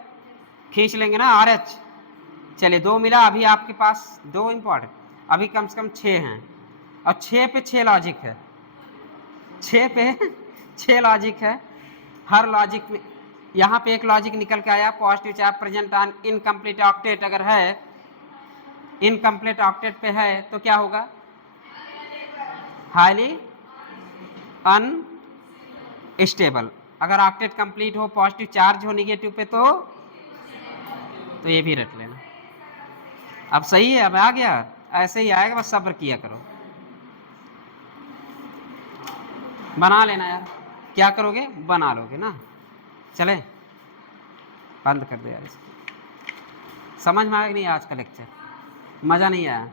खींच लेंगे ना RH। चलिए 2 मिला अभी आपके पास, 2 इंपॉर्टेंट। अभी कम से कम 6 हैं, और 6 पे 6 लॉजिक है, 6 पे 6 लॉजिक है। हर लॉजिक में यहाँ पे एक लॉजिक निकल के आया, positive charge present on incomplete octet. अगर है इनकम्प्लीट ऑक्टेट पे है तो क्या होगा? Highly unstable. अगर ऑक्टेट कंप्लीट हो, पॉजिटिव चार्ज हो निगेटिव पे, तो ये भी रट लेना। अब सही है? अब आ गया? ऐसे ही आएगा, बस सब्र किया करो। बना लेना यार, क्या करोगे? बना लोगे ना। चले बंद कर दो यार इसको। समझ में आया कि नहीं आज का लेक्चर? मज़ा नहीं आया?